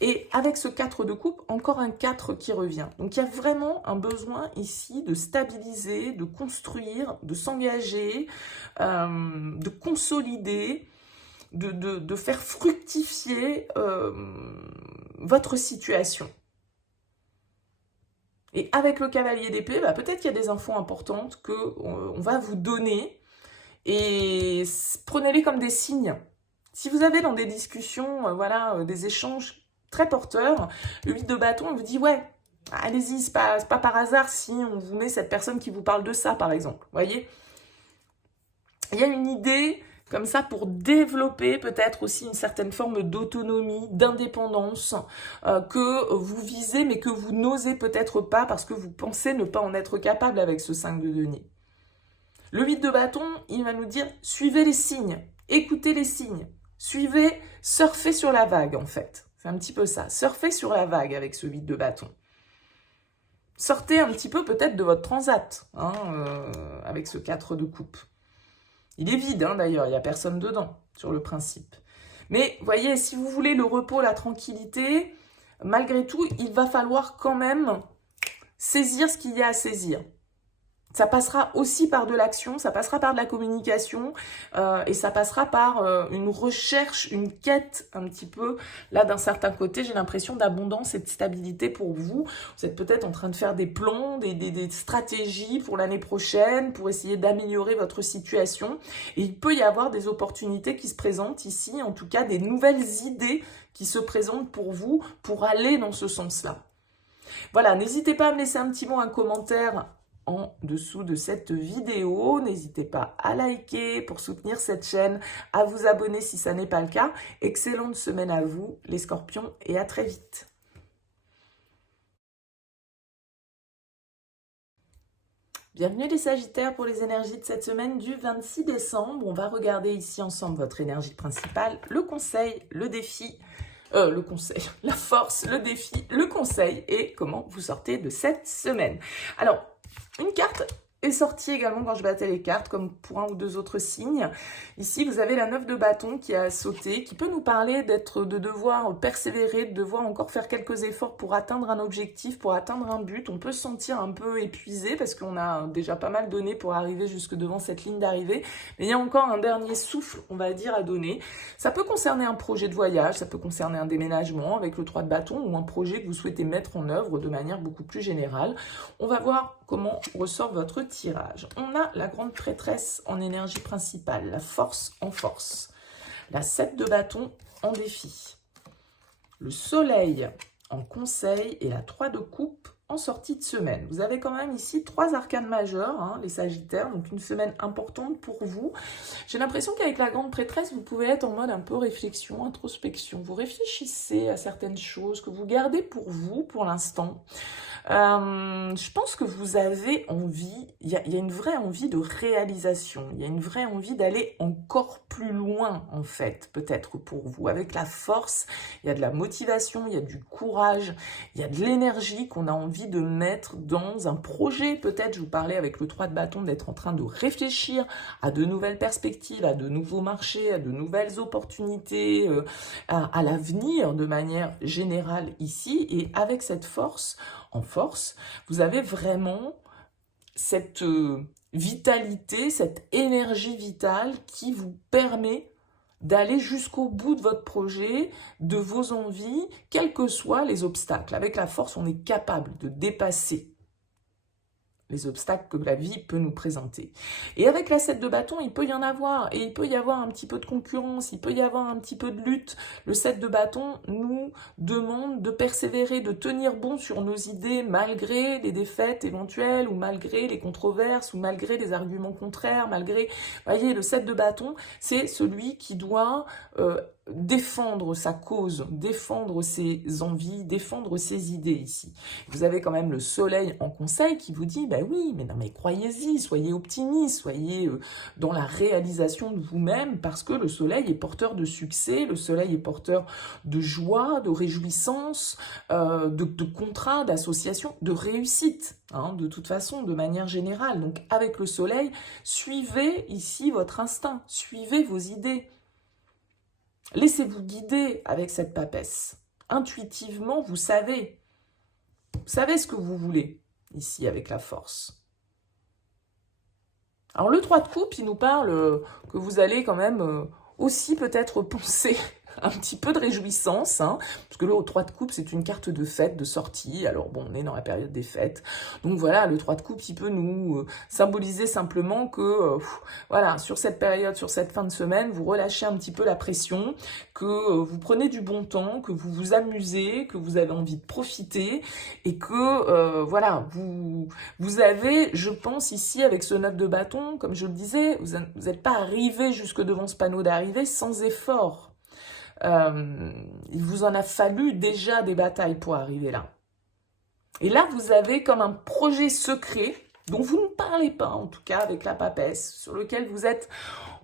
Et avec ce 4 de coupe, encore un 4 qui revient. Donc il y a vraiment un besoin ici de stabiliser, de construire, de s'engager, de consolider, de faire fructifier votre situation. Et avec le cavalier d'épée, bah, peut-être qu'il y a des infos importantes qu'on va vous donner et prenez-les comme des signes. Si vous avez dans des discussions, voilà, des échanges très porteurs, le 8 de bâton, on vous dit, ouais, allez-y, c'est pas par hasard si on vous met cette personne qui vous parle de ça, par exemple. Vous voyez? Il y a une idée comme ça pour développer peut-être aussi une certaine forme d'autonomie, d'indépendance que vous visez mais que vous n'osez peut-être pas parce que vous pensez ne pas en être capable avec ce 5 de denier. Le 8 de bâton, il va nous dire suivez les signes, écoutez les signes, suivez, surfez sur la vague en fait. C'est un petit peu ça, surfez sur la vague avec ce 8 de bâton. Sortez un petit peu peut-être de votre transat hein, avec ce 4 de coupe. Il est vide, hein, d'ailleurs, il n'y a personne dedans, sur le principe. Mais, voyez, si vous voulez le repos, la tranquillité, malgré tout, il va falloir quand même saisir ce qu'il y a à saisir. Ça passera aussi par de l'action, ça passera par de la communication et ça passera par une recherche, une quête un petit peu, là d'un certain côté, j'ai l'impression d'abondance et de stabilité pour vous. Vous êtes peut-être en train de faire des plans, des stratégies pour l'année prochaine, pour essayer d'améliorer votre situation. Et il peut y avoir des opportunités qui se présentent ici, en tout cas des nouvelles idées qui se présentent pour vous, pour aller dans ce sens-là. Voilà, n'hésitez pas à me laisser un petit mot, un commentaire en dessous de cette vidéo. N'hésitez pas à liker pour soutenir cette chaîne, à vous abonner si ça n'est pas le cas. Excellente semaine à vous, les scorpions, et à très vite. Bienvenue les Sagittaires pour les énergies de cette semaine du 26 décembre. On va regarder ici ensemble votre énergie principale, le conseil, le défi, la force, le défi, le conseil et comment vous sortez de cette semaine. Alors, une carte est sortie également quand je battais les cartes, comme pour un ou deux autres signes. Ici, vous avez la 9 de bâton qui a sauté, qui peut nous parler de devoir persévérer, de devoir encore faire quelques efforts pour atteindre un objectif, pour atteindre un but. On peut se sentir un peu épuisé parce qu'on a déjà pas mal donné pour arriver jusque devant cette ligne d'arrivée. Mais il y a encore un dernier souffle, on va dire, à donner. Ça peut concerner un projet de voyage, ça peut concerner un déménagement avec le 3 de bâton ou un projet que vous souhaitez mettre en œuvre de manière beaucoup plus générale. On va voir comment ressort votre tirage. On a la grande prêtresse en énergie principale, la force en force, la 7 de bâton en défi, le soleil en conseil et la 3 de coupe en sortie de semaine. Vous avez quand même ici 3 arcanes majeures, hein, les Sagittaires, donc une semaine importante pour vous. J'ai l'impression qu'avec la grande prêtresse, vous pouvez être en mode un peu réflexion, introspection. Vous réfléchissez à certaines choses que vous gardez pour vous pour l'instant. Je pense que vous avez envie, il y a une vraie envie de réalisation, il y a une vraie envie d'aller encore plus loin en fait, peut-être pour vous. Avec la force, il y a de la motivation, il y a du courage, il y a de l'énergie qu'on a envie de mettre dans un projet. Peut-être, je vous parlais avec le 3 de bâton, d'être en train de réfléchir à de nouvelles perspectives, à de nouveaux marchés, à de nouvelles opportunités, à l'avenir de manière générale ici. Et avec cette force, en force, vous avez vraiment cette vitalité, cette énergie vitale qui vous permet d'aller jusqu'au bout de votre projet, de vos envies, quels que soient les obstacles. Avec la force, on est capable de dépasser les obstacles que la vie peut nous présenter. Et avec la 7 de bâton, il peut y en avoir, et il peut y avoir un petit peu de concurrence, il peut y avoir un petit peu de lutte. Le 7 de bâton nous demande de persévérer, de tenir bon sur nos idées malgré les défaites éventuelles, ou malgré les controverses, ou malgré les arguments contraires, malgré... Vous voyez, le 7 de bâton, c'est celui qui doit défendre sa cause, défendre ses envies, défendre ses idées ici. Vous avez quand même le soleil en conseil qui vous dit, ben oui, mais non, mais croyez-y, soyez optimiste, soyez dans la réalisation de vous-même, parce que le soleil est porteur de succès, le soleil est porteur de joie, de réjouissance, de contrats, d'associations, de réussite, hein, de toute façon, de manière générale. Donc avec le soleil, suivez ici votre instinct, suivez vos idées. Laissez-vous guider avec cette papesse. Intuitivement, vous savez ce que vous voulez, ici, avec la force. Alors, le 3 de coupe, il nous parle que vous allez quand même aussi peut-être penser un petit peu de réjouissance, hein, parce que le 3 de coupe, c'est une carte de fête, de sortie. Alors bon, on est dans la période des fêtes. Donc voilà, le 3 de coupe, il peut nous symboliser simplement que, voilà, sur cette période, sur cette fin de semaine, vous relâchez un petit peu la pression, que vous prenez du bon temps, que vous vous amusez, que vous avez envie de profiter, et que, voilà, vous avez, je pense, ici, avec ce 9 de bâton, comme je le disais, vous n'êtes pas arrivé jusque devant ce panneau d'arrivée sans effort. Il vous en a fallu déjà des batailles pour arriver là. Et là, vous avez comme un projet secret dont vous ne parlez pas, en tout cas avec la papesse, sur lequel vous êtes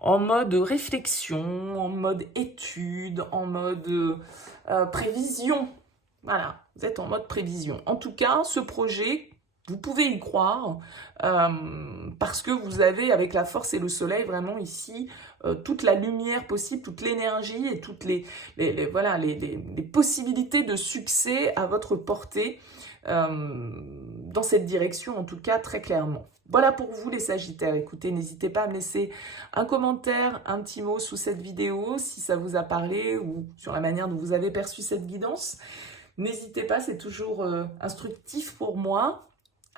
en mode réflexion, en mode étude, en mode prévision. Voilà, vous êtes en mode prévision. En tout cas, ce projet, vous pouvez y croire parce que vous avez, avec la force et le soleil, vraiment ici, toute la lumière possible, toute l'énergie et toutes les possibilités de succès à votre portée dans cette direction, en tout cas, très clairement. Voilà pour vous les Sagittaires. Écoutez, n'hésitez pas à me laisser un commentaire, un petit mot sous cette vidéo, si ça vous a parlé ou sur la manière dont vous avez perçu cette guidance. N'hésitez pas, c'est toujours instructif pour moi.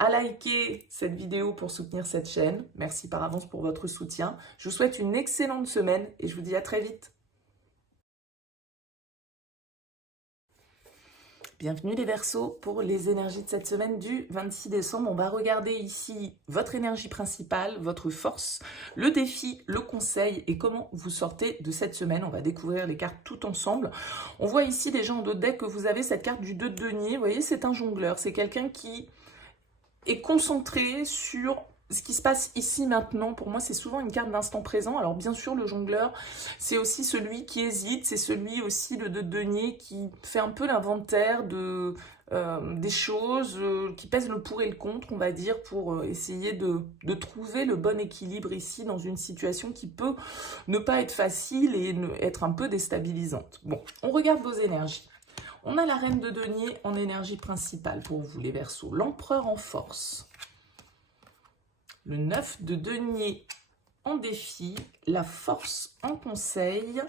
À liker cette vidéo pour soutenir cette chaîne. Merci par avance pour votre soutien. Je vous souhaite une excellente semaine et je vous dis à très vite. Bienvenue les Verseaux pour les énergies de cette semaine du 26 décembre. On va regarder ici votre énergie principale, votre force, le défi, le conseil et comment vous sortez de cette semaine. On va découvrir les cartes tout ensemble. On voit ici déjà en dos de deck que vous avez cette carte du 2 de denier. Vous voyez, c'est un jongleur. C'est quelqu'un qui est concentré sur ce qui se passe ici maintenant. Pour moi, c'est souvent une carte d'instant présent. Alors bien sûr, le jongleur, c'est aussi celui qui hésite, c'est celui aussi, le 2 de denier, qui fait un peu l'inventaire des choses, qui pèse le pour et le contre, on va dire, pour essayer de trouver le bon équilibre ici dans une situation qui peut ne pas être facile et être un peu déstabilisante. Bon, on regarde vos énergies. On a la reine de denier en énergie principale pour vous les Verseaux, l'empereur en force, le 9 de denier en défi, la force en conseil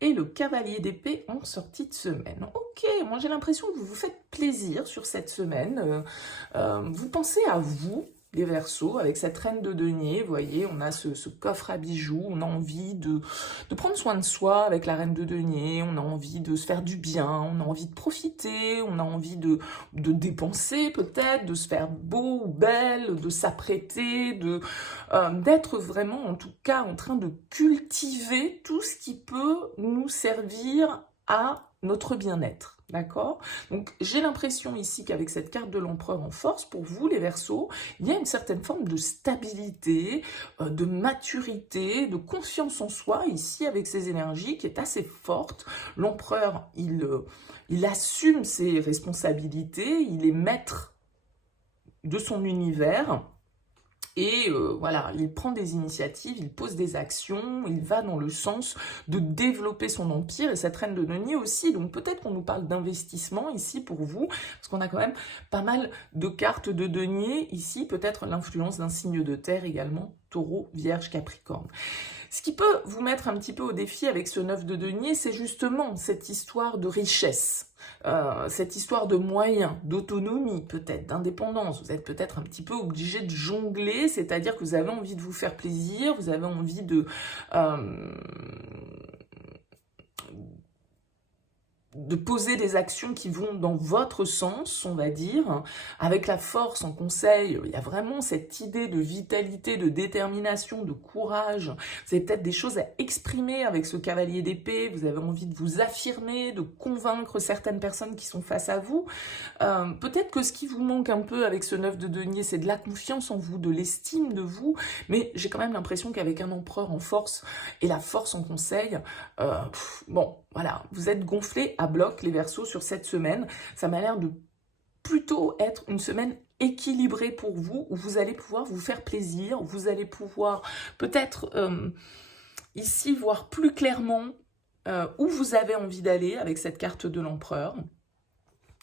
et le cavalier d'épée en sortie de semaine. Ok, moi j'ai l'impression que vous vous faites plaisir sur cette semaine, vous pensez à vous, les Verseaux, avec cette reine de denier, vous voyez, on a ce coffre à bijoux, on a envie de prendre soin de soi avec la reine de denier, on a envie de se faire du bien, on a envie de profiter, on a envie de dépenser peut-être, de se faire beau ou belle, de s'apprêter, d'être vraiment en tout cas en train de cultiver tout ce qui peut nous servir à notre bien-être. D'accord? Donc, j'ai l'impression ici qu'avec cette carte de l'empereur en force, pour vous, les Verseaux, il y a une certaine forme de stabilité, de maturité, de confiance en soi, ici, avec ces énergies qui est assez forte. L'empereur, il assume ses responsabilités, il est maître de son univers. Et voilà, il prend des initiatives, il pose des actions, il va dans le sens de développer son empire et cette reine de denier aussi. Donc peut-être qu'on nous parle d'investissement ici pour vous, parce qu'on a quand même pas mal de cartes de denier ici, peut-être l'influence d'un signe de terre également, Taureau, Vierge, Capricorne. Ce qui peut vous mettre un petit peu au défi avec ce 9 de denier, c'est justement cette histoire de richesse, cette histoire de moyens, d'autonomie peut-être, d'indépendance. Vous êtes peut-être un petit peu obligé de jongler, c'est-à-dire que vous avez envie de vous faire plaisir, vous avez envie de poser des actions qui vont dans votre sens, on va dire. Avec la force en conseil, il y a vraiment cette idée de vitalité, de détermination, de courage. Vous avez peut-être des choses à exprimer avec ce cavalier d'épée, vous avez envie de vous affirmer, de convaincre certaines personnes qui sont face à vous. Peut-être que ce qui vous manque un peu avec ce 9 de denier, c'est de la confiance en vous, de l'estime de vous, mais j'ai quand même l'impression qu'avec un empereur en force et la force en conseil, bon, voilà, vous êtes gonflés à bloc les Verseaux sur cette semaine. Ça m'a l'air de plutôt être une semaine équilibrée pour vous, où vous allez pouvoir vous faire plaisir, où vous allez pouvoir peut-être ici voir plus clairement où vous avez envie d'aller avec cette carte de l'empereur.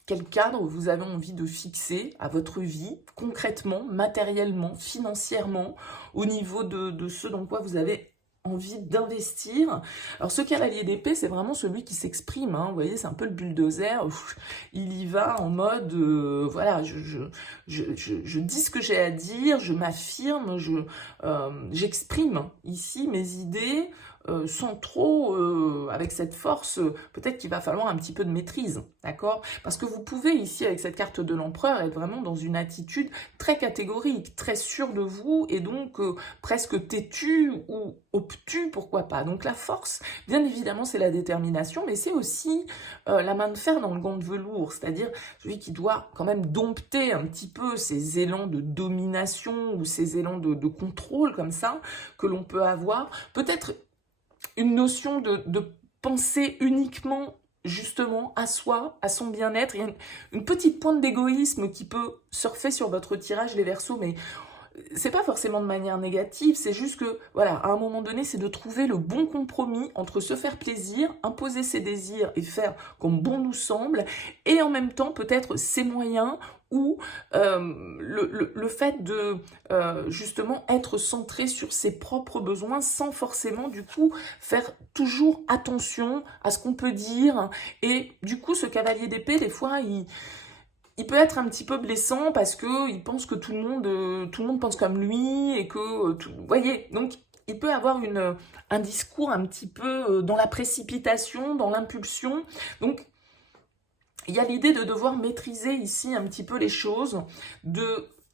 Quel cadre vous avez envie de fixer à votre vie, concrètement, matériellement, financièrement, au niveau de ce dans quoi vous avez envie d'investir. Alors ce cavalier d'épée, c'est vraiment celui qui s'exprime, hein. Vous voyez, c'est un peu le bulldozer, il y va en mode, voilà, je dis ce que j'ai à dire, je m'affirme, j'exprime ici mes idées, sans trop, avec cette force, peut-être qu'il va falloir un petit peu de maîtrise, d'accord? Parce que vous pouvez ici, avec cette carte de l'empereur, être vraiment dans une attitude très catégorique, très sûre de vous, et donc presque têtu ou obtus, pourquoi pas. Donc la force, bien évidemment, c'est la détermination, mais c'est aussi la main de fer dans le gant de velours, c'est-à-dire celui qui doit quand même dompter un petit peu ces élans de domination ou ces élans de contrôle comme ça, que l'on peut avoir. Peut-être une notion de penser uniquement justement à soi, à son bien-être. Il y a une petite pointe d'égoïsme qui peut surfer sur votre tirage les Verseaux, mais c'est pas forcément de manière négative, c'est juste que, voilà, à un moment donné, c'est de trouver le bon compromis entre se faire plaisir, imposer ses désirs et faire comme bon nous semble, et en même temps, peut-être ses moyens ou le fait de justement être centré sur ses propres besoins sans forcément du coup faire toujours attention à ce qu'on peut dire. Et du coup, ce cavalier d'épée, des fois, il peut être un petit peu blessant parce qu'il pense que tout le monde pense comme lui et que, vous voyez, donc il peut avoir un discours un petit peu dans la précipitation, dans l'impulsion. Donc, il y a l'idée de devoir maîtriser ici un petit peu les choses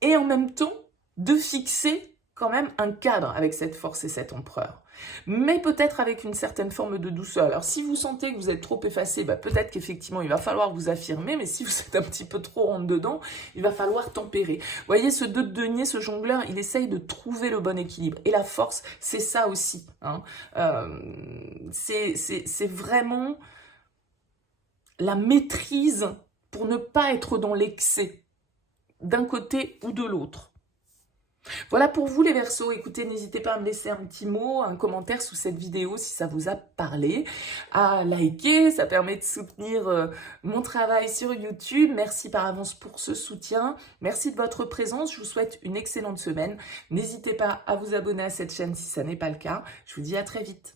et en même temps de fixer quand même un cadre avec cette force et cet empereur. Mais peut-être avec une certaine forme de douceur. Alors si vous sentez que vous êtes trop effacé, bah, peut-être qu'effectivement il va falloir vous affirmer, mais si vous êtes un petit peu trop rentre dedans, il va falloir tempérer. Vous voyez, ce 2 de denier, ce jongleur, il essaye de trouver le bon équilibre. Et la force, c'est ça aussi, hein. C'est vraiment la maîtrise pour ne pas être dans l'excès, d'un côté ou de l'autre. Voilà pour vous les Verseaux. Écoutez, n'hésitez pas à me laisser un petit mot, un commentaire sous cette vidéo si ça vous a parlé, à liker, ça permet de soutenir mon travail sur YouTube. Merci par avance pour ce soutien. Merci de votre présence. Je vous souhaite une excellente semaine. N'hésitez pas à vous abonner à cette chaîne si ça n'est pas le cas. Je vous dis à très vite.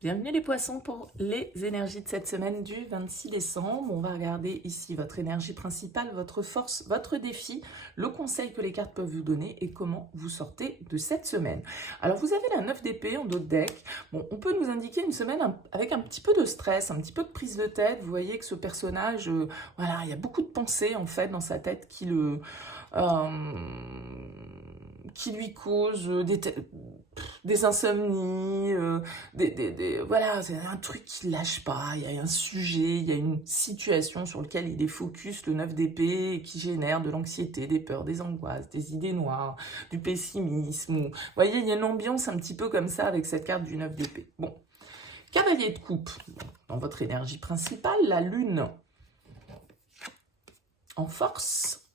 Bienvenue les poissons pour les énergies de cette semaine du 26 décembre. On va regarder ici votre énergie principale, votre force, votre défi, le conseil que les cartes peuvent vous donner et comment vous sortez de cette semaine. Alors vous avez la 9 d'épée en dos de deck. Bon, on peut nous indiquer une semaine avec un petit peu de stress, un petit peu de prise de tête. Vous voyez que ce personnage, voilà, il y a beaucoup de pensées en fait dans sa tête qui lui cause des insomnies, voilà, c'est un truc qui lâche pas, il y a un sujet, il y a une situation sur laquelle il est focus, le 9 d'épée, qui génère de l'anxiété, des peurs, des angoisses, des idées noires, du pessimisme. Vous voyez, il y a une ambiance un petit peu comme ça avec cette carte du 9 d'épée. Bon, cavalier de coupe, dans votre énergie principale, la lune en force,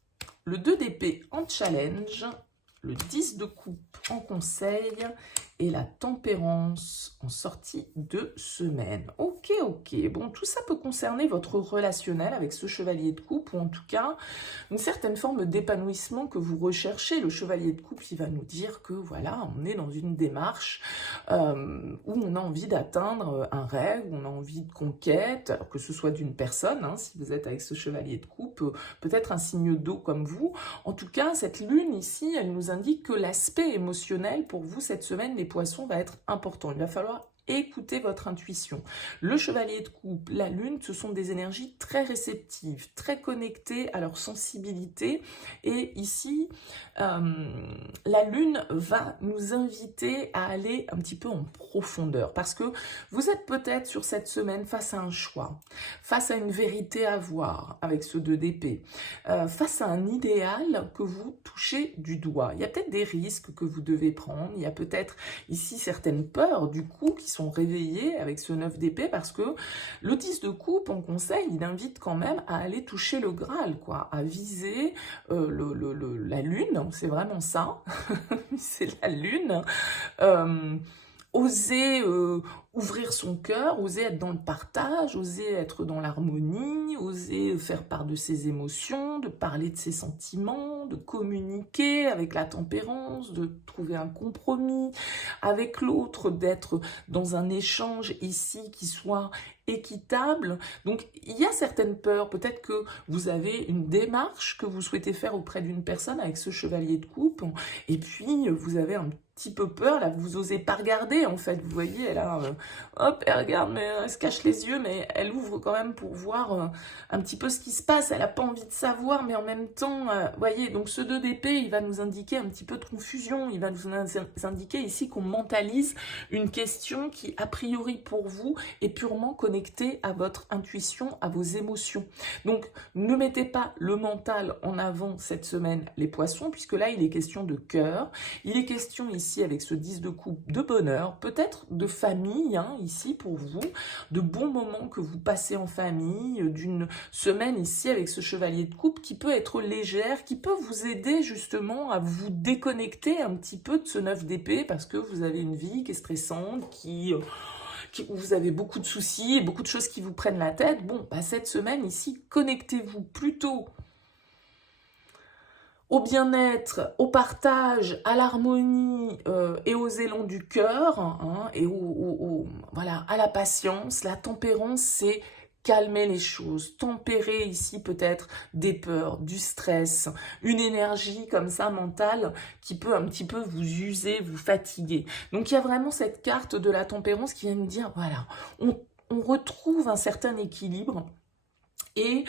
le 2 d'épée en challenge, le 10 de coupe en conseil et la tempérance en sortie de semaine. Ok, bon, tout ça peut concerner votre relationnel avec ce chevalier de coupe, ou en tout cas, une certaine forme d'épanouissement que vous recherchez. Le chevalier de coupe, il va nous dire que voilà, on est dans une démarche où on a envie d'atteindre un rêve, où on a envie de conquête, alors que ce soit d'une personne, hein, si vous êtes avec ce chevalier de coupe, peut-être un signe d'eau comme vous. En tout cas, cette lune ici, elle nous indique que l'aspect émotionnel pour vous cette semaine, les poissons, va être important. Il va falloir écoutez votre intuition. Le chevalier de coupe, la lune, ce sont des énergies très réceptives, très connectées à leur sensibilité. Et ici, la lune va nous inviter à aller un petit peu en profondeur. Parce que vous êtes peut-être sur cette semaine face à un choix, face à une vérité à voir avec ce 2 d'épée, face à un idéal que vous touchez du doigt. Il y a peut-être des risques que vous devez prendre. Il y a peut-être ici certaines peurs du coup qui sont réveillés avec ce 9 d'épée, parce que le 10 de coupe en conseil, il invite quand même à aller toucher le Graal, quoi, à viser la lune, c'est vraiment ça, c'est la lune, oser ouvrir son cœur, oser être dans le partage, oser être dans l'harmonie, oser faire part de ses émotions, de parler de ses sentiments, de communiquer avec la tempérance, de trouver un compromis avec l'autre, d'être dans un échange ici qui soit équitable. Donc, il y a certaines peurs. Peut-être que vous avez une démarche que vous souhaitez faire auprès d'une personne avec ce chevalier de coupe, et puis vous avez un petit peu peur, là, vous osez pas regarder, en fait, vous voyez, elle a, hop, elle regarde, mais elle se cache les yeux, mais elle ouvre quand même pour voir un petit peu ce qui se passe, elle a pas envie de savoir, mais en même temps, vous voyez, donc ce 2 d'épée, il va nous indiquer un petit peu de confusion, il va nous indiquer ici qu'on mentalise une question qui, a priori pour vous, est purement connectée à votre intuition, à vos émotions. Donc, ne mettez pas le mental en avant cette semaine, les poissons, puisque là, il est question de cœur, il est question ici avec ce 10 de coupe de bonheur, peut-être de famille, hein, ici pour vous, de bons moments que vous passez en famille, d'une semaine ici avec ce chevalier de coupe qui peut être légère, qui peut vous aider justement à vous déconnecter un petit peu de ce 9 d'épée, parce que vous avez une vie qui est stressante, où vous avez beaucoup de soucis, beaucoup de choses qui vous prennent la tête. Bon, bah cette semaine ici, connectez-vous plutôt au bien-être, au partage, à l'harmonie et aux élans du cœur, hein, et voilà, à la patience. La tempérance, c'est calmer les choses, tempérer ici peut-être des peurs, du stress, une énergie comme ça mentale qui peut un petit peu vous user, vous fatiguer. Donc il y a vraiment cette carte de la tempérance qui vient nous dire, voilà, on retrouve un certain équilibre et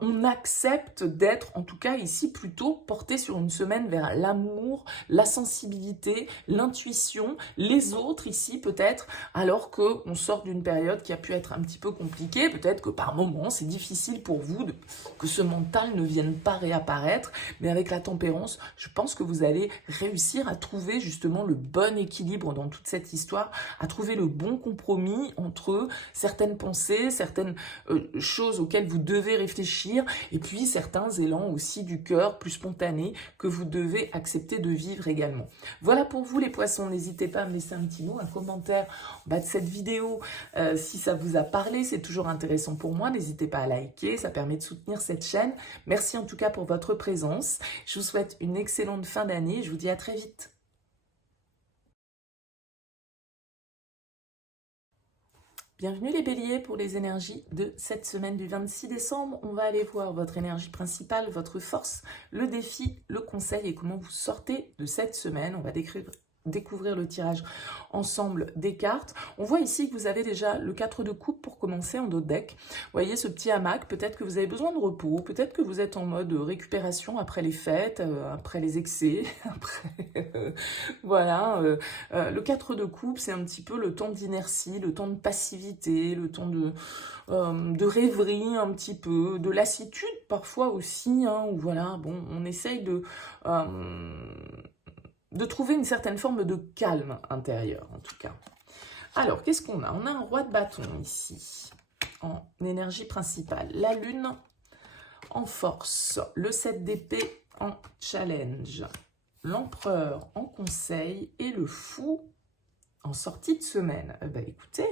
on accepte d'être, en tout cas ici, plutôt porté sur une semaine vers l'amour, la sensibilité, l'intuition, les autres ici peut-être, alors qu'on sort d'une période qui a pu être un petit peu compliquée, peut-être que par moments c'est difficile pour vous que ce mental ne vienne pas réapparaître, mais avec la tempérance, je pense que vous allez réussir à trouver justement le bon équilibre dans toute cette histoire, à trouver le bon compromis entre certaines pensées, certaines choses auxquelles vous devez réfléchir, et puis certains élans aussi du cœur plus spontanés que vous devez accepter de vivre également. Voilà pour vous les poissons, n'hésitez pas à me laisser un petit mot, un commentaire en bas de cette vidéo si ça vous a parlé, c'est toujours intéressant pour moi, n'hésitez pas à liker, ça permet de soutenir cette chaîne. Merci en tout cas pour votre présence, je vous souhaite une excellente fin d'année, je vous dis à très vite. Bienvenue les béliers pour les énergies de cette semaine du 26 décembre. On va aller voir votre énergie principale, votre force, le défi, le conseil et comment vous sortez de cette semaine. On va découvrir le tirage ensemble des cartes. On voit ici que vous avez déjà le 4 de coupe pour commencer en dos de deck. Vous voyez ce petit hamac, peut-être que vous avez besoin de repos, peut-être que vous êtes en mode récupération après les fêtes, après les excès, après voilà. Le 4 de coupe, c'est un petit peu le temps d'inertie, le temps de passivité, le temps de rêverie un petit peu, de lassitude parfois aussi, hein, où voilà, bon, on essaye de trouver une certaine forme de calme intérieur, en tout cas. Alors, qu'est-ce qu'on a? On a un roi de bâton ici, en énergie principale. La lune en force, le 7 d'épée en challenge, l'empereur en conseil et le fou en sortie de semaine? Écoutez,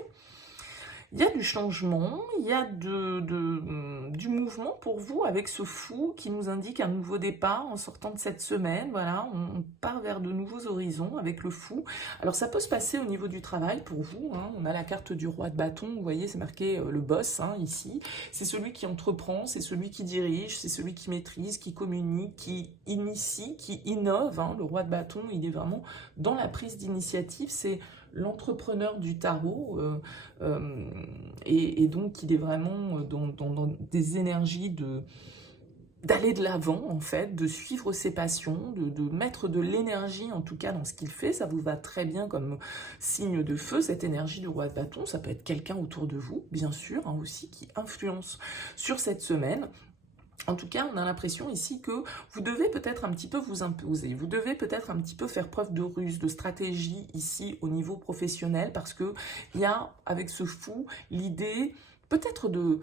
il y a du changement, il y a du mouvement pour vous avec ce fou qui nous indique un nouveau départ en sortant de cette semaine. Voilà, on part vers de nouveaux horizons avec le fou. Alors ça peut se passer au niveau du travail pour vous, hein. On a la carte du roi de bâton, vous voyez, c'est marqué le boss, hein, ici. C'est celui qui entreprend, c'est celui qui dirige, c'est celui qui maîtrise, qui communique, qui initie, qui innove, hein. Le roi de bâton, il est vraiment dans la prise d'initiative, c'est l'entrepreneur du tarot, et donc il est vraiment dans des énergies d'aller de l'avant, en fait, de suivre ses passions, de mettre de l'énergie, en tout cas, dans ce qu'il fait. Ça vous va très bien comme signe de feu, cette énergie du roi de bâton. Ça peut être quelqu'un autour de vous, bien sûr, hein, aussi, qui influence sur cette semaine. En tout cas, on a l'impression ici que vous devez peut-être un petit peu vous imposer, vous devez peut-être un petit peu faire preuve de ruse, de stratégie ici au niveau professionnel, parce que il y a, avec ce fou, l'idée peut-être de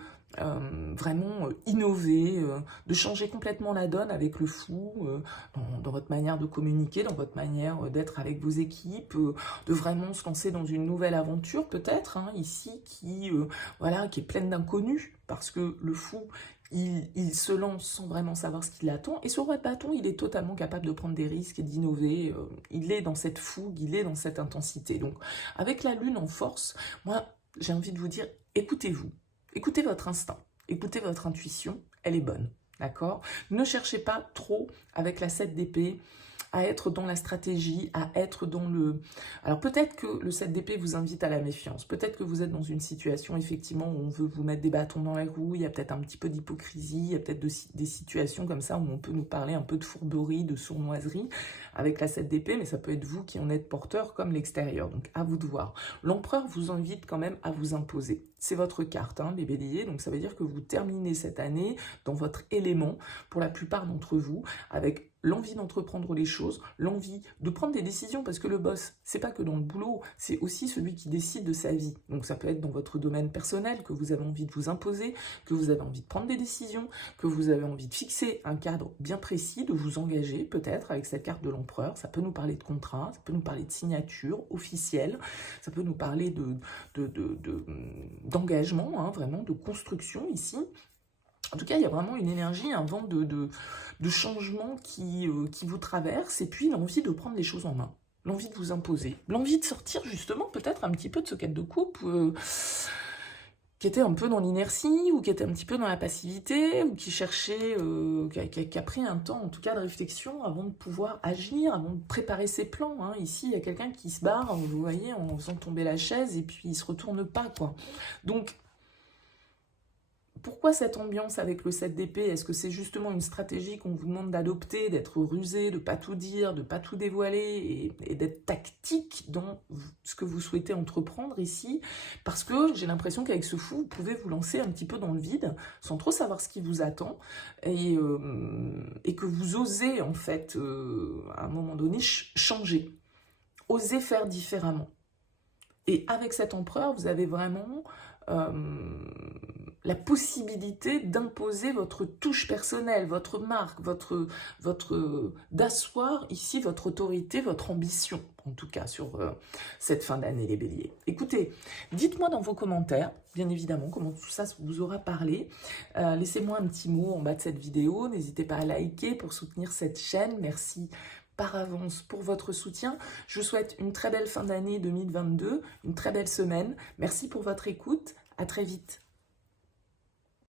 vraiment innover, de changer complètement la donne avec le fou, dans votre manière de communiquer, dans votre manière d'être avec vos équipes, de vraiment se lancer dans une nouvelle aventure peut-être, hein, ici, voilà, qui est pleine d'inconnus, parce que le fou, il se lance sans vraiment savoir ce qui l'attend. Et ce roi de bâton, il est totalement capable de prendre des risques et d'innover. Il est dans cette fougue, il est dans cette intensité. Donc, avec la lune en force, moi, j'ai envie de vous dire, écoutez-vous. Écoutez votre instinct. Écoutez votre intuition. Elle est bonne. D'accord? Ne cherchez pas trop, avec la 7 d'épée, à être dans la stratégie, à être dans le... Alors peut-être que le 7 d'épée vous invite à la méfiance, peut-être que vous êtes dans une situation effectivement où on veut vous mettre des bâtons dans les roues, il y a peut-être un petit peu d'hypocrisie, il y a peut-être des situations comme ça où on peut nous parler un peu de fourberie, de sournoiserie avec la 7 d'épée, mais ça peut être vous qui en êtes porteur comme l'extérieur, donc à vous de voir. L'empereur vous invite quand même à vous imposer. C'est votre carte, hein, les béliers, donc ça veut dire que vous terminez cette année dans votre élément, pour la plupart d'entre vous, avec l'envie d'entreprendre les choses, l'envie de prendre des décisions, parce que le boss, c'est pas que dans le boulot, c'est aussi celui qui décide de sa vie. Donc ça peut être dans votre domaine personnel, que vous avez envie de vous imposer, que vous avez envie de prendre des décisions, que vous avez envie de fixer un cadre bien précis, de vous engager peut-être avec cette carte de l'empereur. Ça peut nous parler de contrat, ça peut nous parler de signature officielle, ça peut nous parler d'engagement, hein, vraiment, de construction ici. En tout cas, il y a vraiment une énergie, un vent de changement qui vous traverse, et puis l'envie de prendre les choses en main, l'envie de vous imposer, l'envie de sortir justement peut-être un petit peu de ce cadre de coupe qui était un peu dans l'inertie, ou qui était un petit peu dans la passivité, ou qui cherchait, qui a pris un temps en tout cas de réflexion avant de pouvoir agir, avant de préparer ses plans, hein. Ici, il y a quelqu'un qui se barre, vous voyez, en faisant tomber la chaise, et puis il se retourne pas, quoi. Donc, pourquoi cette ambiance avec le 7 d'épée? Est-ce que c'est justement une stratégie qu'on vous demande d'adopter, d'être rusé, de ne pas tout dire, de ne pas tout dévoiler, et d'être tactique dans ce que vous souhaitez entreprendre ici? Parce que j'ai l'impression qu'avec ce fou, vous pouvez vous lancer un petit peu dans le vide, sans trop savoir ce qui vous attend, et que vous osez en fait, à un moment donné, changer, oser faire différemment. Et avec cet empereur, vous avez vraiment la possibilité d'imposer votre touche personnelle, votre marque, d'asseoir ici votre autorité, votre ambition, en tout cas sur cette fin d'année, les béliers. Écoutez, dites-moi dans vos commentaires, bien évidemment, comment tout ça vous aura parlé. Laissez-moi un petit mot en bas de cette vidéo, n'hésitez pas à liker pour soutenir cette chaîne, merci par avance pour votre soutien. Je vous souhaite une très belle fin d'année 2022, une très belle semaine. Merci pour votre écoute. À très vite.